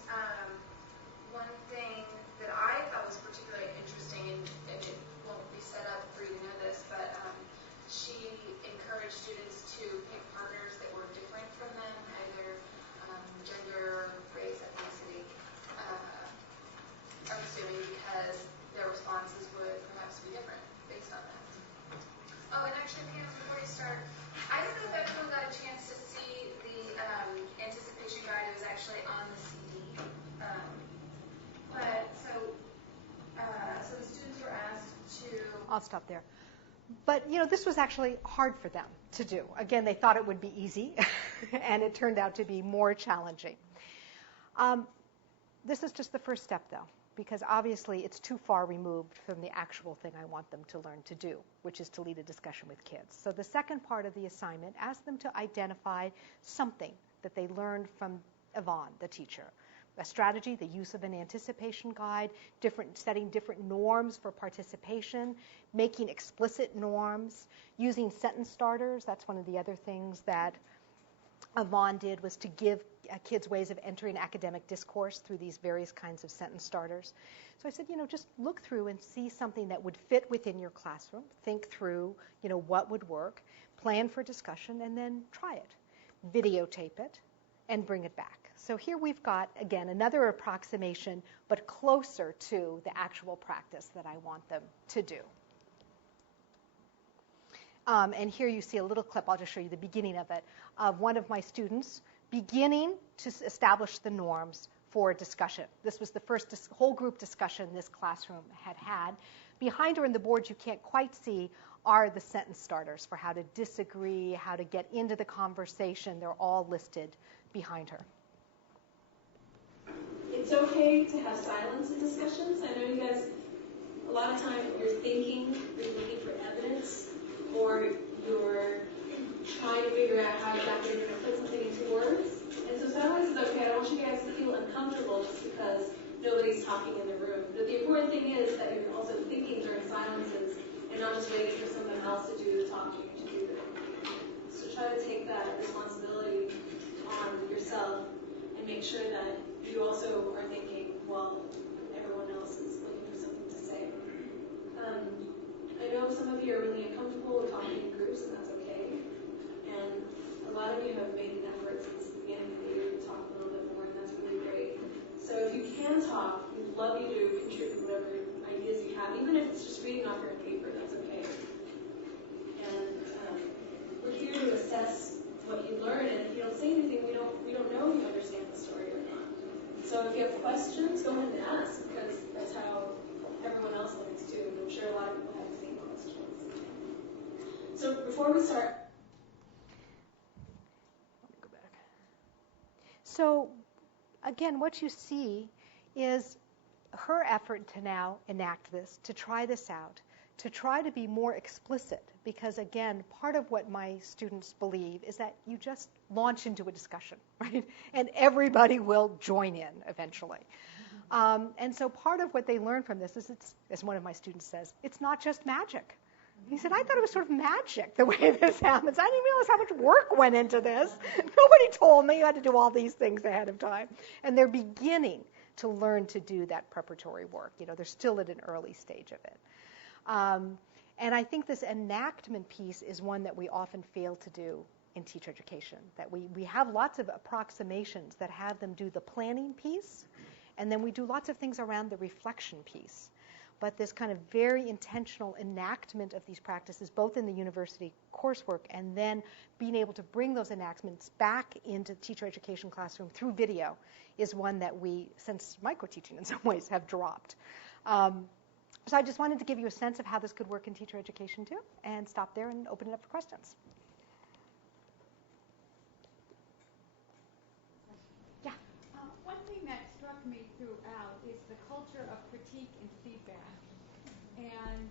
one thing that I thought was particularly interesting, and it won't be set up for you to know this, but she encouraged students to pick partners that were different from them, either gender, race, ethnicity. I'm assuming because their responses would perhaps be different based on that. Oh, and actually, Pam, before you start, I don't know if everyone got a chance to see the anticipation guide. It was actually on the CD. So the students were asked to... I'll stop there. But, this was actually hard for them to do. Again, they thought it would be easy, and it turned out to be more challenging. This is just the first step, though, because obviously it's too far removed from the actual thing I want them to learn to do, which is to lead a discussion with kids. So the second part of the assignment asked them to identify something that they learned from Yvonne, the teacher. A strategy, the use of an anticipation guide, setting different norms for participation, making explicit norms, using sentence starters. That's one of the other things that Vaughn did was to give kids ways of entering academic discourse through these various kinds of sentence starters. So I said, just look through and see something that would fit within your classroom. Think through, what would work, plan for discussion, and then try it. Videotape it, and bring it back. So here we've got, again, another approximation, but closer to the actual practice that I want them to do. And here you see a little clip, I'll just show you the beginning of it, of one of my students beginning to establish the norms for discussion. This was the first whole group discussion this classroom had had. Behind her in the board you can't quite see are the sentence starters for how to disagree, how to get into the conversation. They're all listed behind her. It's okay to have silence in discussions. I know you guys, a lot of time you're thinking, you're looking for evidence, or you're trying to figure out how exactly you're going to put something into words. And so silence is okay. I don't want you guys to feel uncomfortable just because nobody's talking in the room. But the important thing is that you're also thinking during silences and not just waiting for someone else to do the talking to do it. So try to take that responsibility on yourself and make sure that you also are thinking, well, everyone else is looking for something to say. I know some of you are really uncomfortable with talking in groups, and that's okay. And a lot of you have made an effort since the beginning of the year to talk a little bit more, and that's really great. So if you can talk, we'd love you to contribute whatever ideas you have, even if it's just reading off your own paper, that's okay. And we're here to assess what you learn, and if you don't say anything, we don't know if you understand the story or not. So if you have questions, go ahead and ask, because that's how everyone else learns too. And I'm sure a lot of people have the same questions. So before we start. Let me go back. So again, what you see is her effort to now enact this, to try this out, to try to be more explicit, because again, part of what my students believe is that you just launch into a discussion, right? And everybody will join in eventually. And so part of what they learn from this is, it's, as one of my students says, it's not just magic. He said, I thought it was sort of magic the way this happens. I didn't realize how much work went into this. Nobody told me you had to do all these things ahead of time. And they're beginning to learn to do that preparatory work. They're still at an early stage of it. And I think this enactment piece is one that we often fail to do in teacher education, that we have lots of approximations that have them do the planning piece, and then we do lots of things around the reflection piece. But this kind of very intentional enactment of these practices, both in the university coursework and then being able to bring those enactments back into the teacher education classroom through video, is one that we, since micro-teaching in some ways, have dropped. So I just wanted to give you a sense of how this could work in teacher education too, and stop there and open it up for questions. Yeah? One thing that struck me throughout is the culture of critique and feedback. And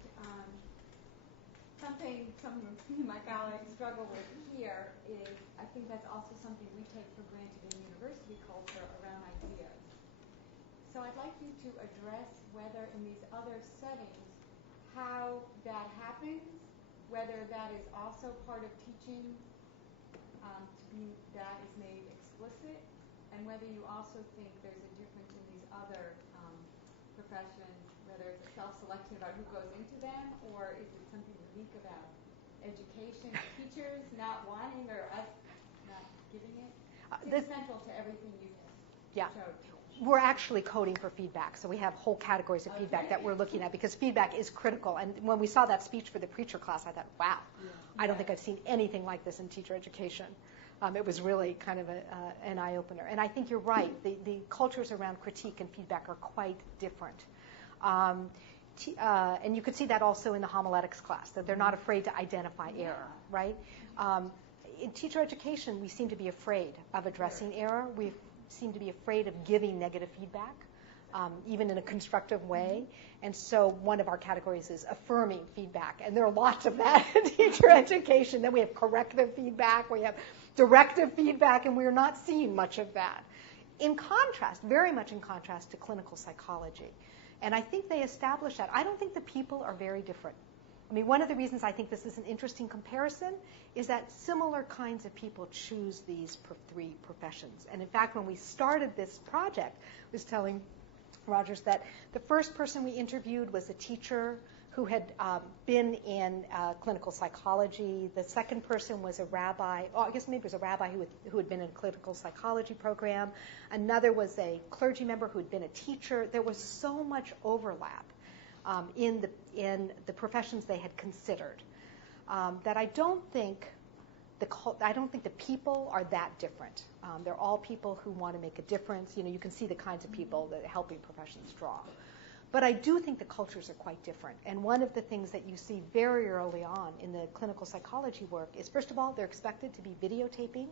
something some of my colleagues struggle with here is, I think that's also something we take for granted in university culture around ideas. So I'd like you to address whether in these other settings, how that happens, whether that is also part of teaching, that is made explicit, and whether you also think there's a difference in these other professions, whether it's a self-selection about who goes into them, or is it something unique about education, teachers not wanting or us not giving it? It's central to everything you showed. We're actually coding for feedback, so we have whole categories of feedback that we're looking at, because feedback is critical. And when we saw that speech for the preacher class, I thought, wow, I don't think I've seen anything like this in teacher education. It was really kind of an eye-opener. And I think you're right. The cultures around critique and feedback are quite different. And you could see that also in the homiletics class, that they're not afraid to identify error, right? In teacher education, we seem to be afraid of addressing error. We seem to be afraid of giving negative feedback, even in a constructive way. And so one of our categories is affirming feedback. And there are lots of that in teacher education. Then we have corrective feedback, we have directive feedback, and we're not seeing much of that. In contrast, very much in contrast to clinical psychology. And I think they established that. I don't think the people are very different I mean, one of the reasons I think this is an interesting comparison is that similar kinds of people choose these three professions. And in fact, when we started this project, I was telling Rogers that the first person we interviewed was a teacher who had been in clinical psychology. The second person was a rabbi, I guess maybe it was a rabbi who had been in a clinical psychology program. Another was a clergy member who had been a teacher. There was so much overlap in the professions they had considered that I don't think the people are that different. They're all people who want to make a difference. You can see the kinds of people that helping professions draw. But I do think the cultures are quite different. And one of the things that you see very early on in the clinical psychology work is, first of all, they're expected to be videotaping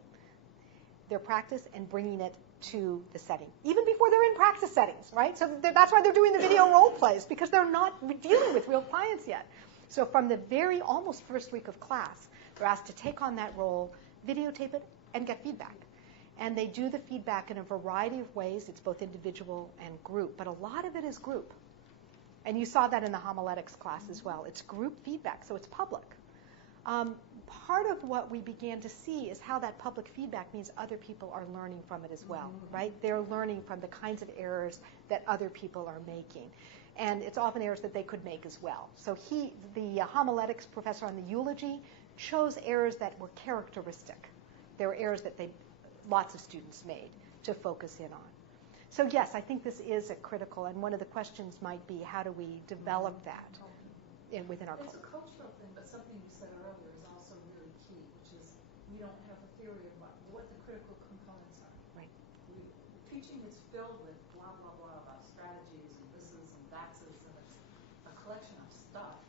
their practice and bringing it to the setting, even before they're in practice settings, right? So that's why they're doing the video role plays, because they're not dealing with real clients yet. So from the very almost first week of class, they're asked to take on that role, videotape it, and get feedback. And they do the feedback in a variety of ways. It's both individual and group, but a lot of it is group. And you saw that in the homiletics class as well. It's group feedback, so it's public. Part of what we began to see is how that public feedback means other people are learning from it as well, right? They're learning from the kinds of errors that other people are making. And it's often errors that they could make as well. So the homiletics professor on the eulogy chose errors that were characteristic. There were errors that lots of students made to focus in on. So yes, I think this is a critical, and one of the questions might be, how do we develop that within our culture? It's a cultural thing, but something you said earlier is also really key, which is we don't have a theory of what the critical components are. Right. Teaching is filled with blah, blah, blah about strategies and thises and thatses, and it's a collection of stuff,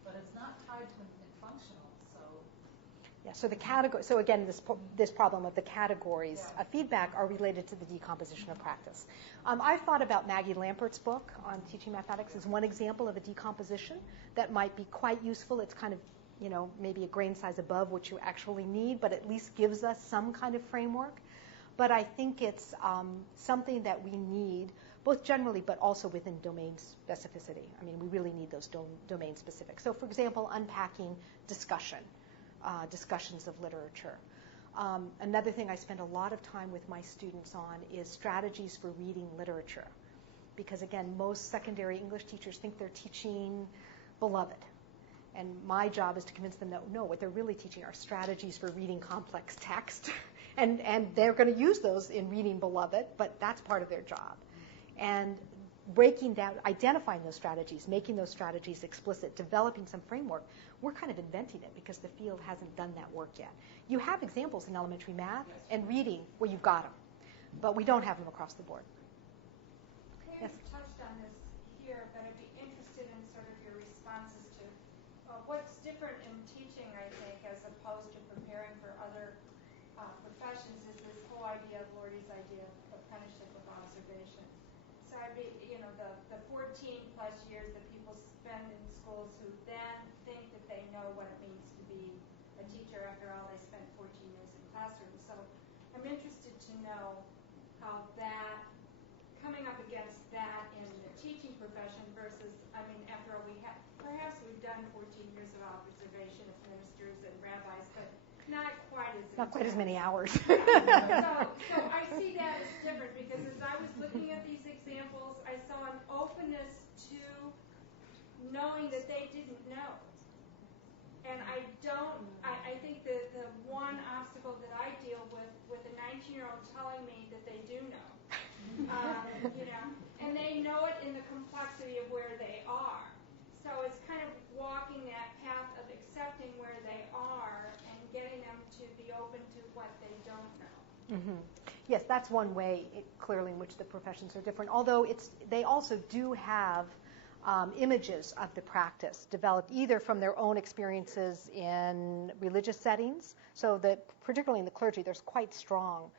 but it's not tied to anything functional. Yeah, so the category. So again, this problem of the categories of feedback are related to the decomposition of practice. I've thought about Maggie Lampert's book on teaching mathematics as one example of a decomposition that might be quite useful. It's kind of, maybe a grain size above what you actually need, but at least gives us some kind of framework. But I think it's something that we need, both generally, but also within domain specificity. I mean, we really need those domain specific. So for example, unpacking discussion. Discussions of literature. Another thing I spend a lot of time with my students on is strategies for reading literature. Because again, most secondary English teachers think they're teaching Beloved. And my job is to convince them that, no, what they're really teaching are strategies for reading complex text. and they're going to use those in reading Beloved, but that's part of their job. And breaking down, identifying those strategies, making those strategies explicit, developing some framework, we're kind of inventing it because the field hasn't done that work yet. You have examples in elementary math and reading where you've got them, but we don't have them across the board. Pam touched on this here, but I'd be interested in sort of your responses to what's different in teaching, I think, as opposed to preparing for other professions, is this whole idea of Lordy's idea of apprenticeship of observation. So I'd be, the 14 plus years that people spend in schools who then think that they know what it means to be a teacher. After all, they spent 14 years in classrooms. So I'm interested to know how that, coming up against that in the teaching profession versus, after all, perhaps we've done 14 years of observation as ministers and rabbis, but not quite as many hours. So I see that as different because as I was looking at these examples, I saw an openness to knowing that they didn't know. And I think that the one obstacle that I deal with a 19-year-old telling me that they do know, and they know it in the complexity of where they are. So it's kind of walking that path of accepting where they are and getting them to be open to what they don't know. Mm-hmm. Yes, that's one way, clearly, in which the professions are different. Although they also do have images of the practice developed either from their own experiences in religious settings, so that particularly in the clergy, there's quite strong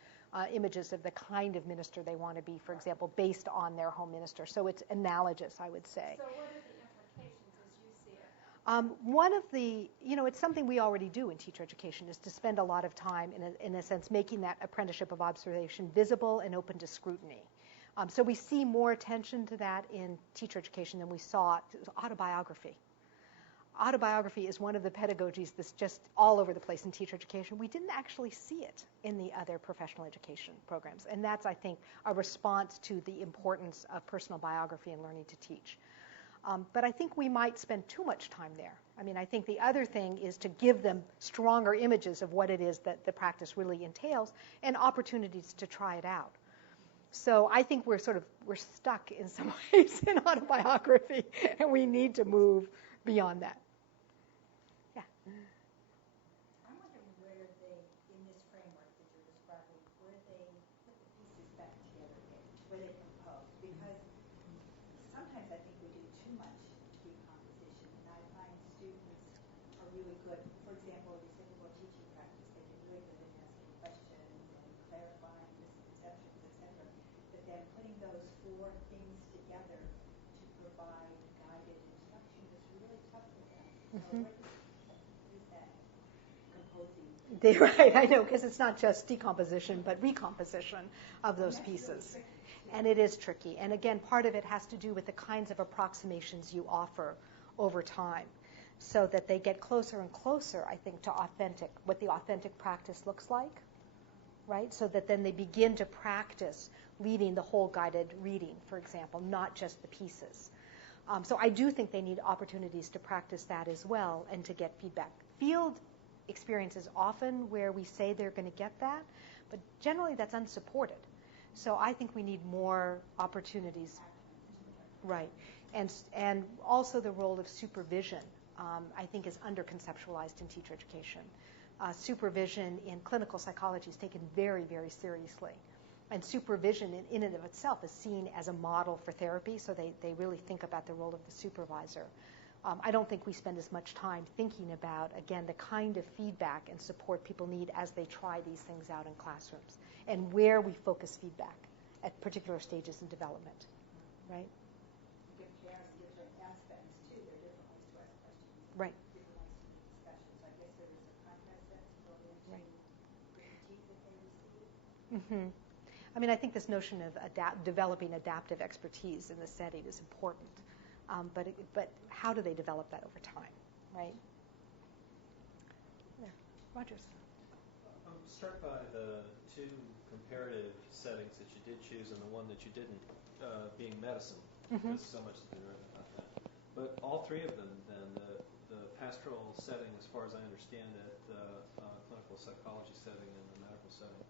images of the kind of minister they want to be, for example, based on their home minister. So it's analogous, I would say. So what are the implications as you see it? One of the, it's something we already do in teacher education, is to spend a lot of time, in a sense, making that apprenticeship of observation visible and open to scrutiny. So we see more attention to that in teacher education than we saw autobiography. autobiography is one of the pedagogies that's just all over the place in teacher education. We didn't actually see it in the other professional education programs. And that's, I think, a response to the importance of personal biography and learning to teach. But I think we might spend too much time there. I mean, I think the other thing is to give them stronger images of what it is that the practice really entails and opportunities to try it out. So I think we're stuck in some ways in autobiography, and we need to move beyond that. Yeah. I'm wondering where they, in this framework that you're describing, where they put the pieces back together again, where they compose. Because sometimes I think we do too much decomposition, and I find students are really good. For example, in typical teaching practice, they get really good at asking questions and clarifying misconceptions, etc. But then putting those four things together to provide guided instruction is really tough for them. So what is that composing? Right, I know, because it's not just decomposition, but recomposition of those pieces. And it is tricky. And again, part of it has to do with the kinds of approximations you offer over time, so that they get closer and closer, I think, to authentic, what the authentic practice looks like, right? So that then they begin to practice leading the whole guided reading, for example, not just the pieces. So I do think they need opportunities to practice that as well and to get feedback. Field experience is often where we say they're going to get that, but generally that's unsupported. So I think we need more opportunities. Right. And also the role of supervision, I think, is under-conceptualized in teacher education. Supervision in clinical psychology is taken very, very seriously. And supervision in and of itself is seen as a model for therapy, so they really think about the role of the supervisor. I don't think we spend as much time thinking about, again, the kind of feedback and support people need as they try these things out in classrooms, and where we focus feedback at particular stages in development, right? Give parents different aspects, too. There are different ways to ask questions. Right. Different ways to make discussions. I guess there is a contrast that to go into the critique that they receive. Mm-hmm. I mean, I think this notion of developing adaptive expertise in the setting is important. But how do they develop that over time, right? Yeah. Rogers. I'm struck by the two comparative settings that you did choose and the one that you didn't, being medicine. Mm-hmm. There's so much that's been written about that. But all three of them, then, the pastoral setting, as far as I understand it, the clinical psychology setting, and the medical setting,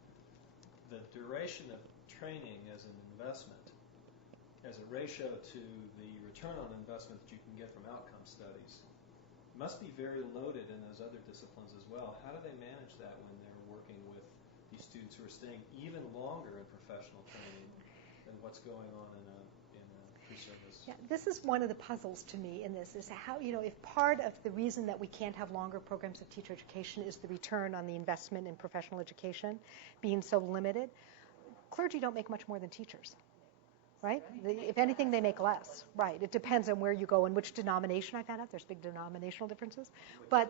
the duration of training as an investment, as a ratio to the return on investment that you can get from outcome studies, must be very loaded in those other disciplines as well. How do they manage that when they're working with these students who are staying even longer in professional training than what's going on in a pre-service? Yeah, this is one of the puzzles to me in this, is how, if part of the reason that we can't have longer programs of teacher education is the return on the investment in professional education being so limited, clergy don't make much more than teachers. Right? If anything, they make less. Right. It depends on where you go and which denomination. I found out there's big denominational differences. But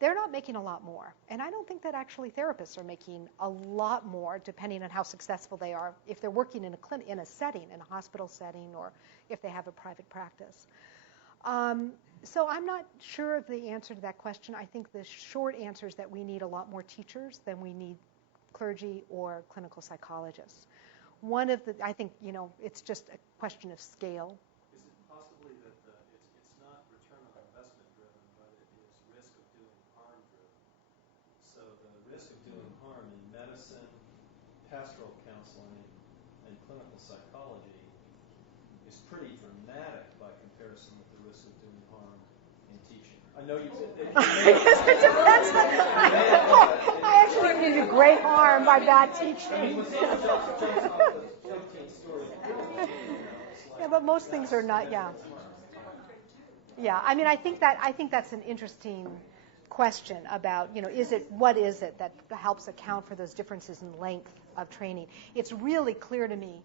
they're not making a lot more. And I don't think that actually therapists are making a lot more, depending on how successful they are, if they're working in a setting, in a hospital setting, or if they have a private practice. So I'm not sure of the answer to that question. I think the short answer is that we need a lot more teachers than we need clergy or clinical psychologists. I think, it's just a question of scale. Is it possibly that it's not return on investment driven, but it is risk of doing harm driven? So the risk of doing harm in medicine, pastoral counseling, and clinical psychology is pretty dramatic by comparison with the risk of doing harm in teaching. I know you said I guess it depends. I actually think you do great harm by bad teaching. Yeah, but most things are not. Yeah. Yeah. I mean, I think that's an interesting question about, what is it that helps account for those differences in length of training? It's really clear to me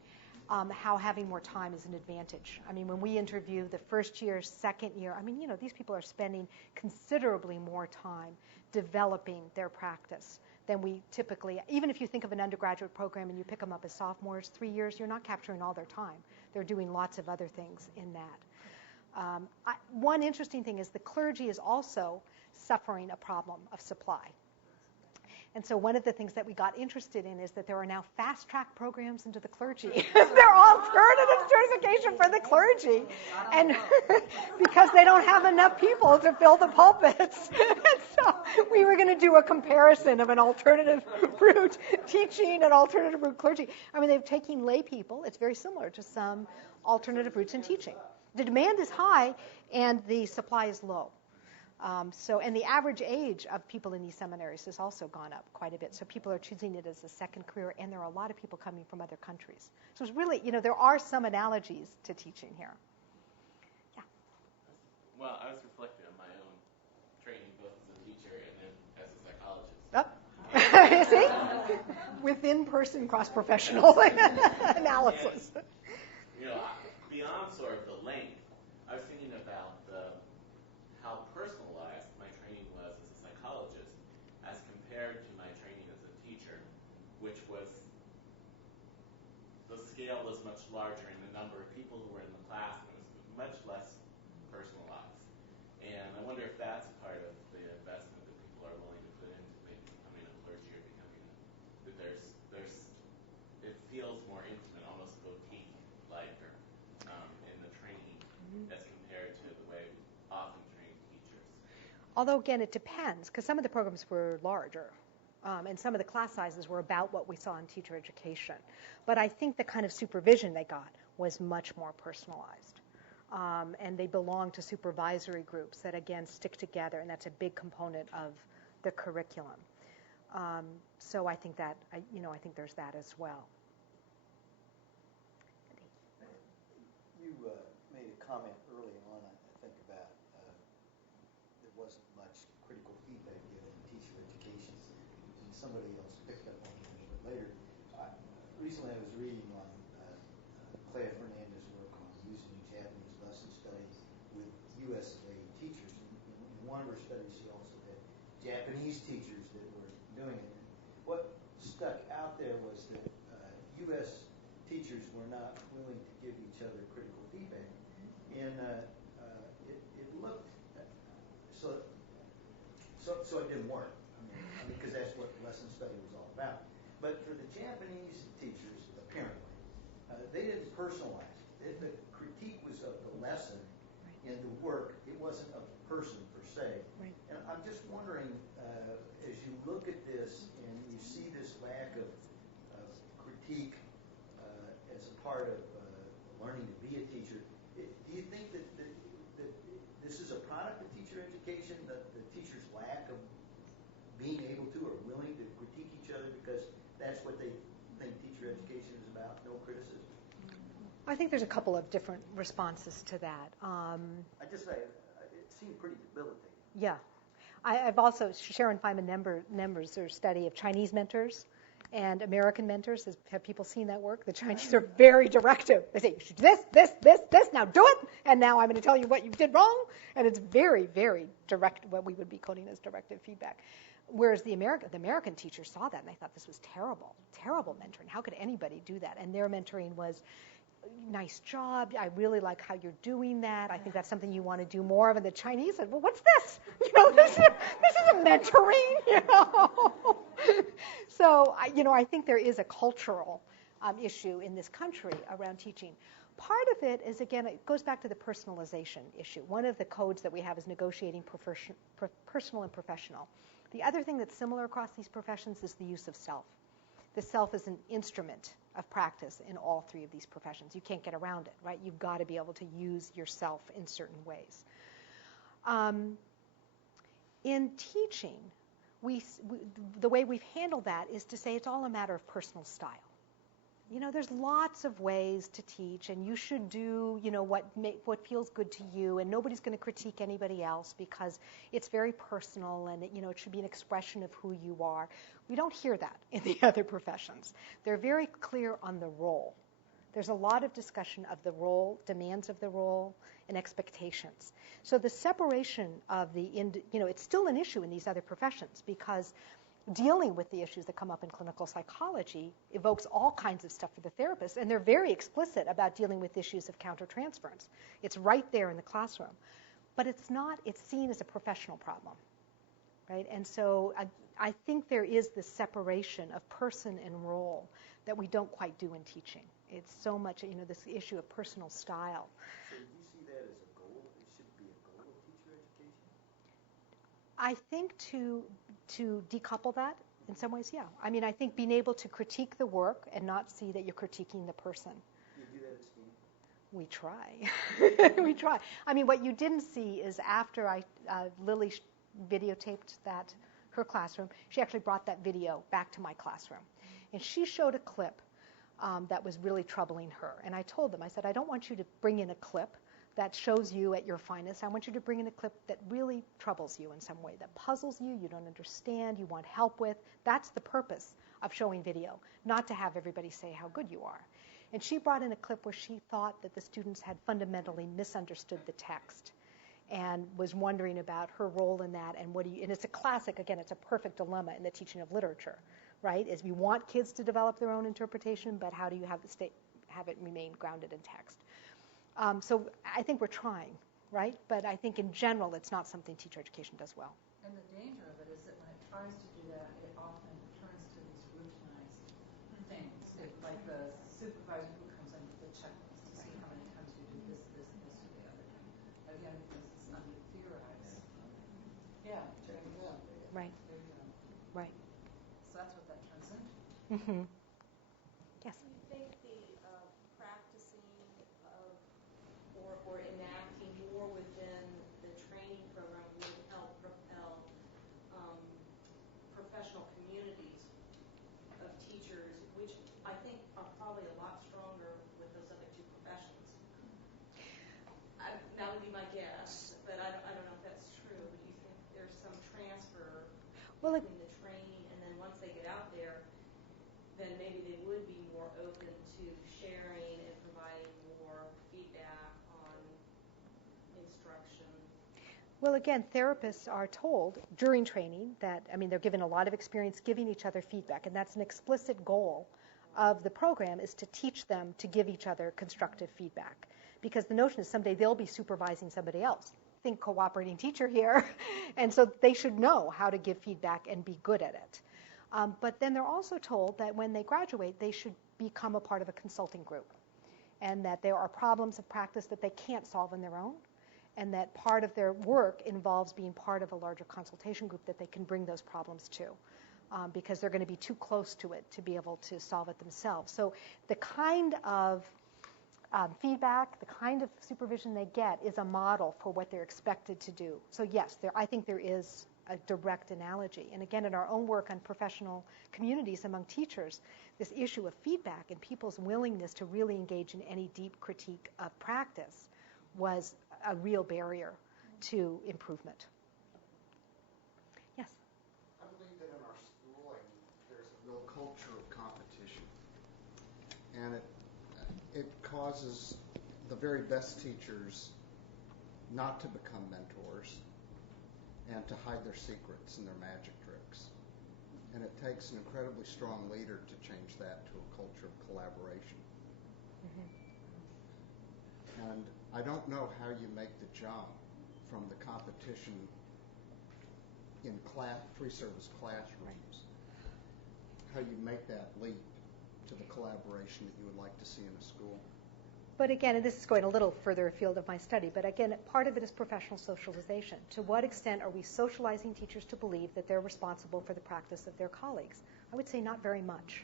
how having more time is an advantage. I mean, when we interview the first year, second year, these people are spending considerably more time developing their practice than we typically, even if you think of an undergraduate program and you pick them up as sophomores, 3 years, you're not capturing all their time. They're doing lots of other things in that. One interesting thing is the clergy is also suffering a problem of supply. And so one of the things that we got interested in is that there are now fast-track programs into the clergy. They're alternative certification for the clergy. And because they don't have enough people to fill the pulpits. And so we were going to do a comparison of an alternative route teaching and alternative route clergy. I mean, they're taking lay people. It's very similar to some alternative routes in teaching. The demand is high and the supply is low. And the average age of people in these seminaries has also gone up quite a bit. So people are choosing it as a second career, and there are a lot of people coming from other countries. So it's really, there are some analogies to teaching here. Yeah. Well, I was reflecting on my own training, both as a teacher and then as a psychologist. See? Within-person cross-professional analysis. Beyond sort of the length, I was thinking about how personalized my training was as a psychologist as compared to my training as a teacher, which was, the scale was much larger in the number of people who were in the class, and it was much less personalized. And I wonder if that's part of the investment that people are willing to put into maybe becoming a clergy or that it feels more intimate, almost boutique-like in the training as compared to the way we often train teachers. Although, again, it depends, because some of the programs were larger, and some of the class sizes were about what we saw in teacher education. But I think the kind of supervision they got was much more personalized. And they belong to supervisory groups that, again, stick together, and that's a big component of the curriculum. So I think that, I think there's that as well. You made a comment early on, I think, about there wasn't much critical feedback given in teacher education, and somebody else picked up on it a little bit later. Recently I was reading on Claire Fernandez's work on using Japanese lesson studies with USA teachers. In one of her studies, she also had Japanese teachers that were doing it. And what stuck out there was that U.S. teachers were not willing to give each other critical feedback. And it looked, so it didn't work. Because that's what lesson study was all about. But for the Japanese teachers, apparently, they didn't personalize it. The critique was of the lesson and the work. It wasn't of the person per se. Right. And I'm just wondering, as you look at this and you see this lack of critique as a part of learning to be a teacher, do you think that this is a product of teacher education, that the teachers' lack of being able to or willing to critique each other because that's what they think teacher education is about, no criticism? I think there's a couple of different responses to that. I just say it seemed pretty debilitating. Yeah. I've also, Sharon Feynman members their study of Chinese mentors and American mentors. Have people seen that work? The Chinese are very directive. They say, you should do this, now do it, and now I'm going to tell you what you did wrong. And it's very, very direct, what we would be coding as directive feedback. Whereas the American teachers saw that, and they thought this was terrible mentoring. How could anybody do that? And their mentoring was, nice job. I really like how you're doing that. I think that's something you want to do more of. And the Chinese said, well, what's this? This isn't mentoring. So, I think there is a cultural issue in this country around teaching. Part of it is, again, it goes back to the personalization issue. One of the codes that we have is negotiating personal and professional. The other thing that's similar across these professions is the use of self. The self is an instrument of practice in all three of these professions. You can't get around it, right? You've got to be able to use yourself in certain ways. In teaching, the way we've handled that is to say it's all a matter of personal style. There's lots of ways to teach, and you should do, what feels good to you, and nobody's going to critique anybody else because it's very personal, and it should be an expression of who you are. We don't hear that in the other professions. They're very clear on the role. There's a lot of discussion of the role, demands of the role, and expectations. So the separation of it's still an issue in these other professions because dealing with the issues that come up in clinical psychology evokes all kinds of stuff for the therapist, and they're very explicit about dealing with issues of countertransference. It's right there in the classroom. But it's seen as a professional problem, right? And so I think there is this separation of person and role that we don't quite do in teaching. It's so much, this issue of personal style. So do you see that as a goal? It should be a goal of teacher education? I think to decouple that, in some ways, yeah. I mean, I think being able to critique the work and not see that you're critiquing the person. You do that at STEAM? We try. We try. I mean, what you didn't see is after Lily videotaped her classroom, she actually brought that video back to my classroom. And she showed a clip that was really troubling her. And I told them, I said, I don't want you to bring in a clip that shows you at your finest. I want you to bring in a clip that really troubles you in some way, that puzzles you, you don't understand, you want help with. That's the purpose of showing video, not to have everybody say how good you are. And she brought in a clip where she thought that the students had fundamentally misunderstood the text and was wondering about her role in that and and it's a classic, again, it's a perfect dilemma in the teaching of literature, right? Is you want kids to develop their own interpretation, but how do you have it remain grounded in text? So I think we're trying, right? But I think in general, it's not something teacher education does well. And the danger of it is that when it tries to do that, it often turns to these routinized things, like the supervisor who comes in with the checklist to see how many times you do this, this, and this, or the other thing. Again, because it's under-theorized. Yeah, there you go. Right. There you go. Right. So that's what that turns into. Mm-hmm. Yes. Do you think the practicing of or enacting more within the training program would help propel professional communities of teachers, which I think are probably a lot stronger with those other two professions? That would be my guess, but I don't know if that's true. But do you think there's some transfer between the training, and then once they get out there, then maybe they would be more open to sharing and providing more feedback on instruction? Well, again, therapists are told during training that, they're given a lot of experience giving each other feedback, and that's an explicit goal of the program, is to teach them to give each other constructive feedback. Because the notion is someday they'll be supervising somebody else. Think cooperating teacher here. And so they should know how to give feedback and be good at it. But then they're also told that when they graduate, they should become a part of a consulting group, and that there are problems of practice that they can't solve on their own, and that part of their work involves being part of a larger consultation group that they can bring those problems to, because they're going to be too close to it to be able to solve it themselves. So the kind of feedback, the kind of supervision they get is a model for what they're expected to do. So yes, I think there is a direct analogy. And again, in our own work on professional communities among teachers, this issue of feedback and people's willingness to really engage in any deep critique of practice was a real barrier to improvement. Yes? I believe that in our schooling, there's a real culture of competition. And it causes the very best teachers not to become mentors and to hide their secrets and their magic tricks. And it takes an incredibly strong leader to change that to a culture of collaboration. Mm-hmm. And I don't know how you make the jump from the competition in free-service classrooms, how you make that leap to the collaboration that you would like to see in a school. But again, and this is going a little further afield of my study, but again, part of it is professional socialization. To what extent are we socializing teachers to believe that they're responsible for the practice of their colleagues? I would say not very much,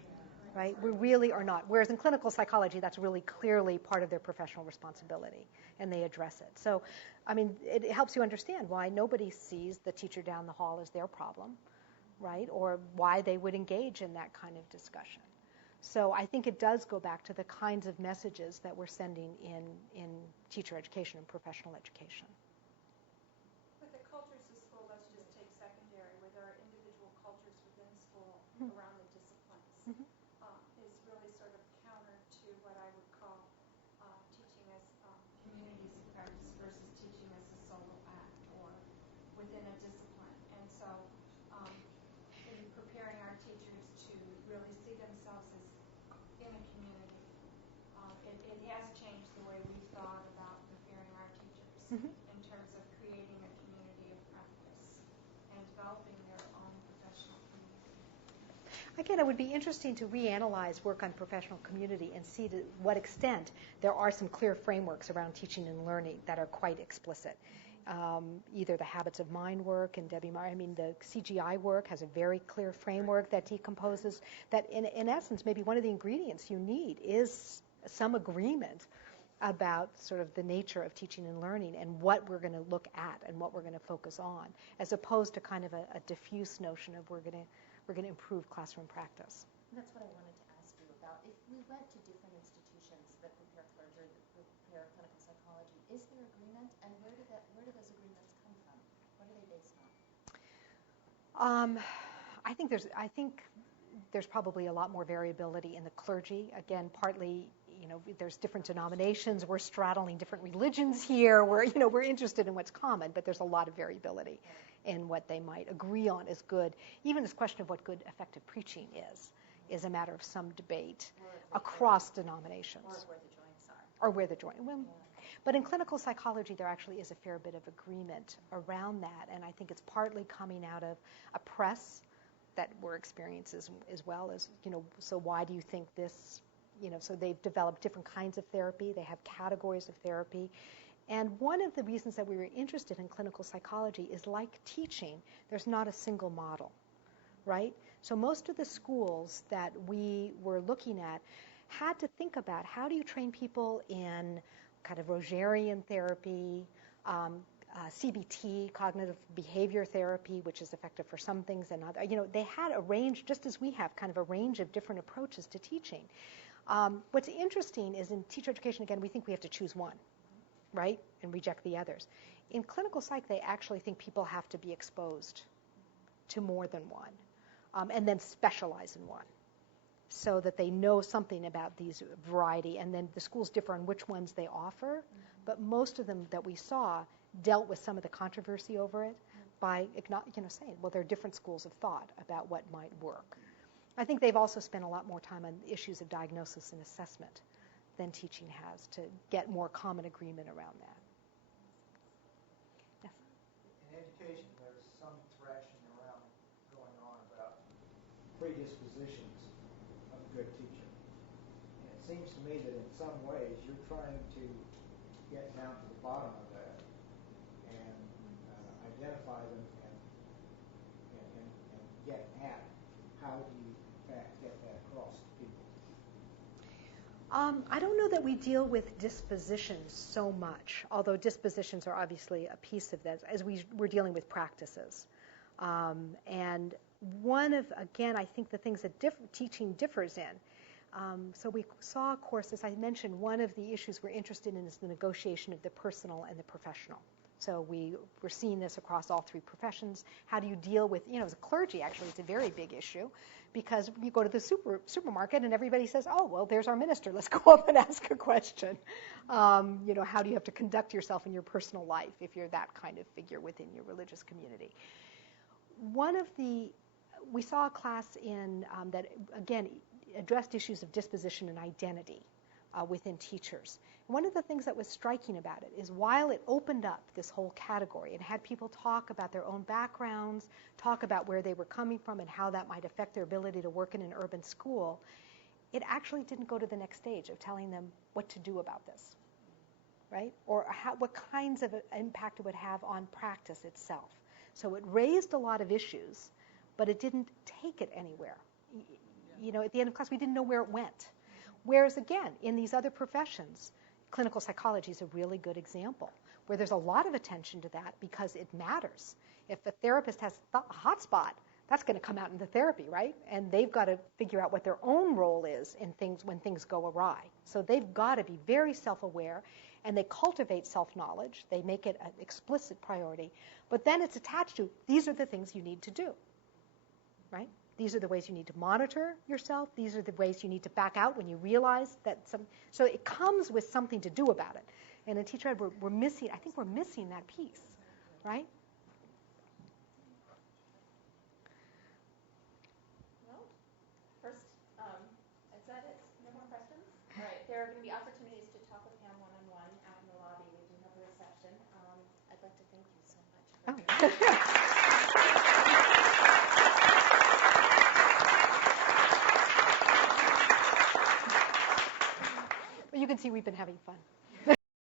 right? We really are not. Whereas in clinical psychology, that's really clearly part of their professional responsibility, and they address it. So, it helps you understand why nobody sees the teacher down the hall as their problem, right? Or why they would engage in that kind of discussion. So I think it does go back to the kinds of messages that we're sending in teacher education and professional education. With the cultures of school, let's just take secondary, where there are individual cultures within school around the disciplines, is really sort of counter to what I would call teaching as communities of practice versus teaching as a solo act or within a discipline. And so in preparing really see themselves as in a community. It has changed the way we thought about preparing our teachers in terms of creating a community of practice and developing their own professional community. Again, it would be interesting to reanalyze work on professional community and see to what extent there are some clear frameworks around teaching and learning that are quite explicit. Either the habits of mind work and the CGI work has a very clear framework that decomposes, that in essence, maybe one of the ingredients you need is some agreement about sort of the nature of teaching and learning and what we're going to look at and what we're going to focus on, as opposed to kind of a diffuse notion of we're going to improve classroom practice. That's what I wanted to ask you about. If we went to different institutions that prepare clergy, that prepare clinical psychology, is there agreement, and where do those agreements come from? What are they based on? I think there's probably a lot more variability in the clergy. Again, partly, there's different denominations. We're straddling different religions here. We're interested in what's common, but there's a lot of variability in what they might agree on is good. Even this question of what good effective preaching is a matter of some debate across denominations. Or where the joints are. But in clinical psychology, there actually is a fair bit of agreement around that, and I think it's partly coming out of a press that we're experiencing as well as, so why do you think this, so they've developed different kinds of therapy. They have categories of therapy. And one of the reasons that we were interested in clinical psychology is, like teaching, there's not a single model, right? So most of the schools that we were looking at had to think about how do you train people in kind of Rogerian therapy, CBT, cognitive behavior therapy, which is effective for some things and other. They had a range, just as we have, kind of a range of different approaches to teaching. What's interesting is in teacher education, again, we think we have to choose one, right, and reject the others. In clinical psych, they actually think people have to be exposed to more than one, and then specialize in one, so that they know something about these variety, and then the schools differ on which ones they offer, but most of them that we saw dealt with some of the controversy over it by saying, well, there are different schools of thought about what might work. I think they've also spent a lot more time on issues of diagnosis and assessment than teaching has to get more common agreement around that. Yes? In education, there's some thrashing around going on about predispositions of a good teacher. And it seems to me that in some ways you're trying to get down to the bottom of that and identify them and get at how do you in fact get that across to people. I don't know that we deal with dispositions so much, although dispositions are obviously a piece of that, as we're dealing with practices. And one of, again, I think the things that teaching differs in. So we saw a course, as I mentioned, one of the issues we're interested in is the negotiation of the personal and the professional. So we're seeing this across all three professions. How do you deal with, as a clergy, actually, it's a very big issue, because you go to the supermarket and everybody says, oh, well, there's our minister. Let's go up and ask a question. How do you have to conduct yourself in your personal life if you're that kind of figure within your religious community? We saw a class in that, again, addressed issues of disposition and identity within teachers. One of the things that was striking about it is while it opened up this whole category and had people talk about their own backgrounds, talk about where they were coming from and how that might affect their ability to work in an urban school, it actually didn't go to the next stage of telling them what to do about this, right? Or what kinds of impact it would have on practice itself. So it raised a lot of issues, but it didn't take it anywhere. At the end of class, we didn't know where it went. Whereas, again, in these other professions, clinical psychology is a really good example, where there's a lot of attention to that because it matters. If a therapist has a hot spot, that's going to come out in the therapy, right? And they've got to figure out what their own role is in things when things go awry. So they've got to be very self-aware, and they cultivate self-knowledge. They make it an explicit priority. But then it's attached to, these are the things you need to do, right? These are the ways you need to monitor yourself. These are the ways you need to back out when you realize that so it comes with something to do about it. And in teacher ed, we're missing that piece, right? Well, first But you can see we've been having fun.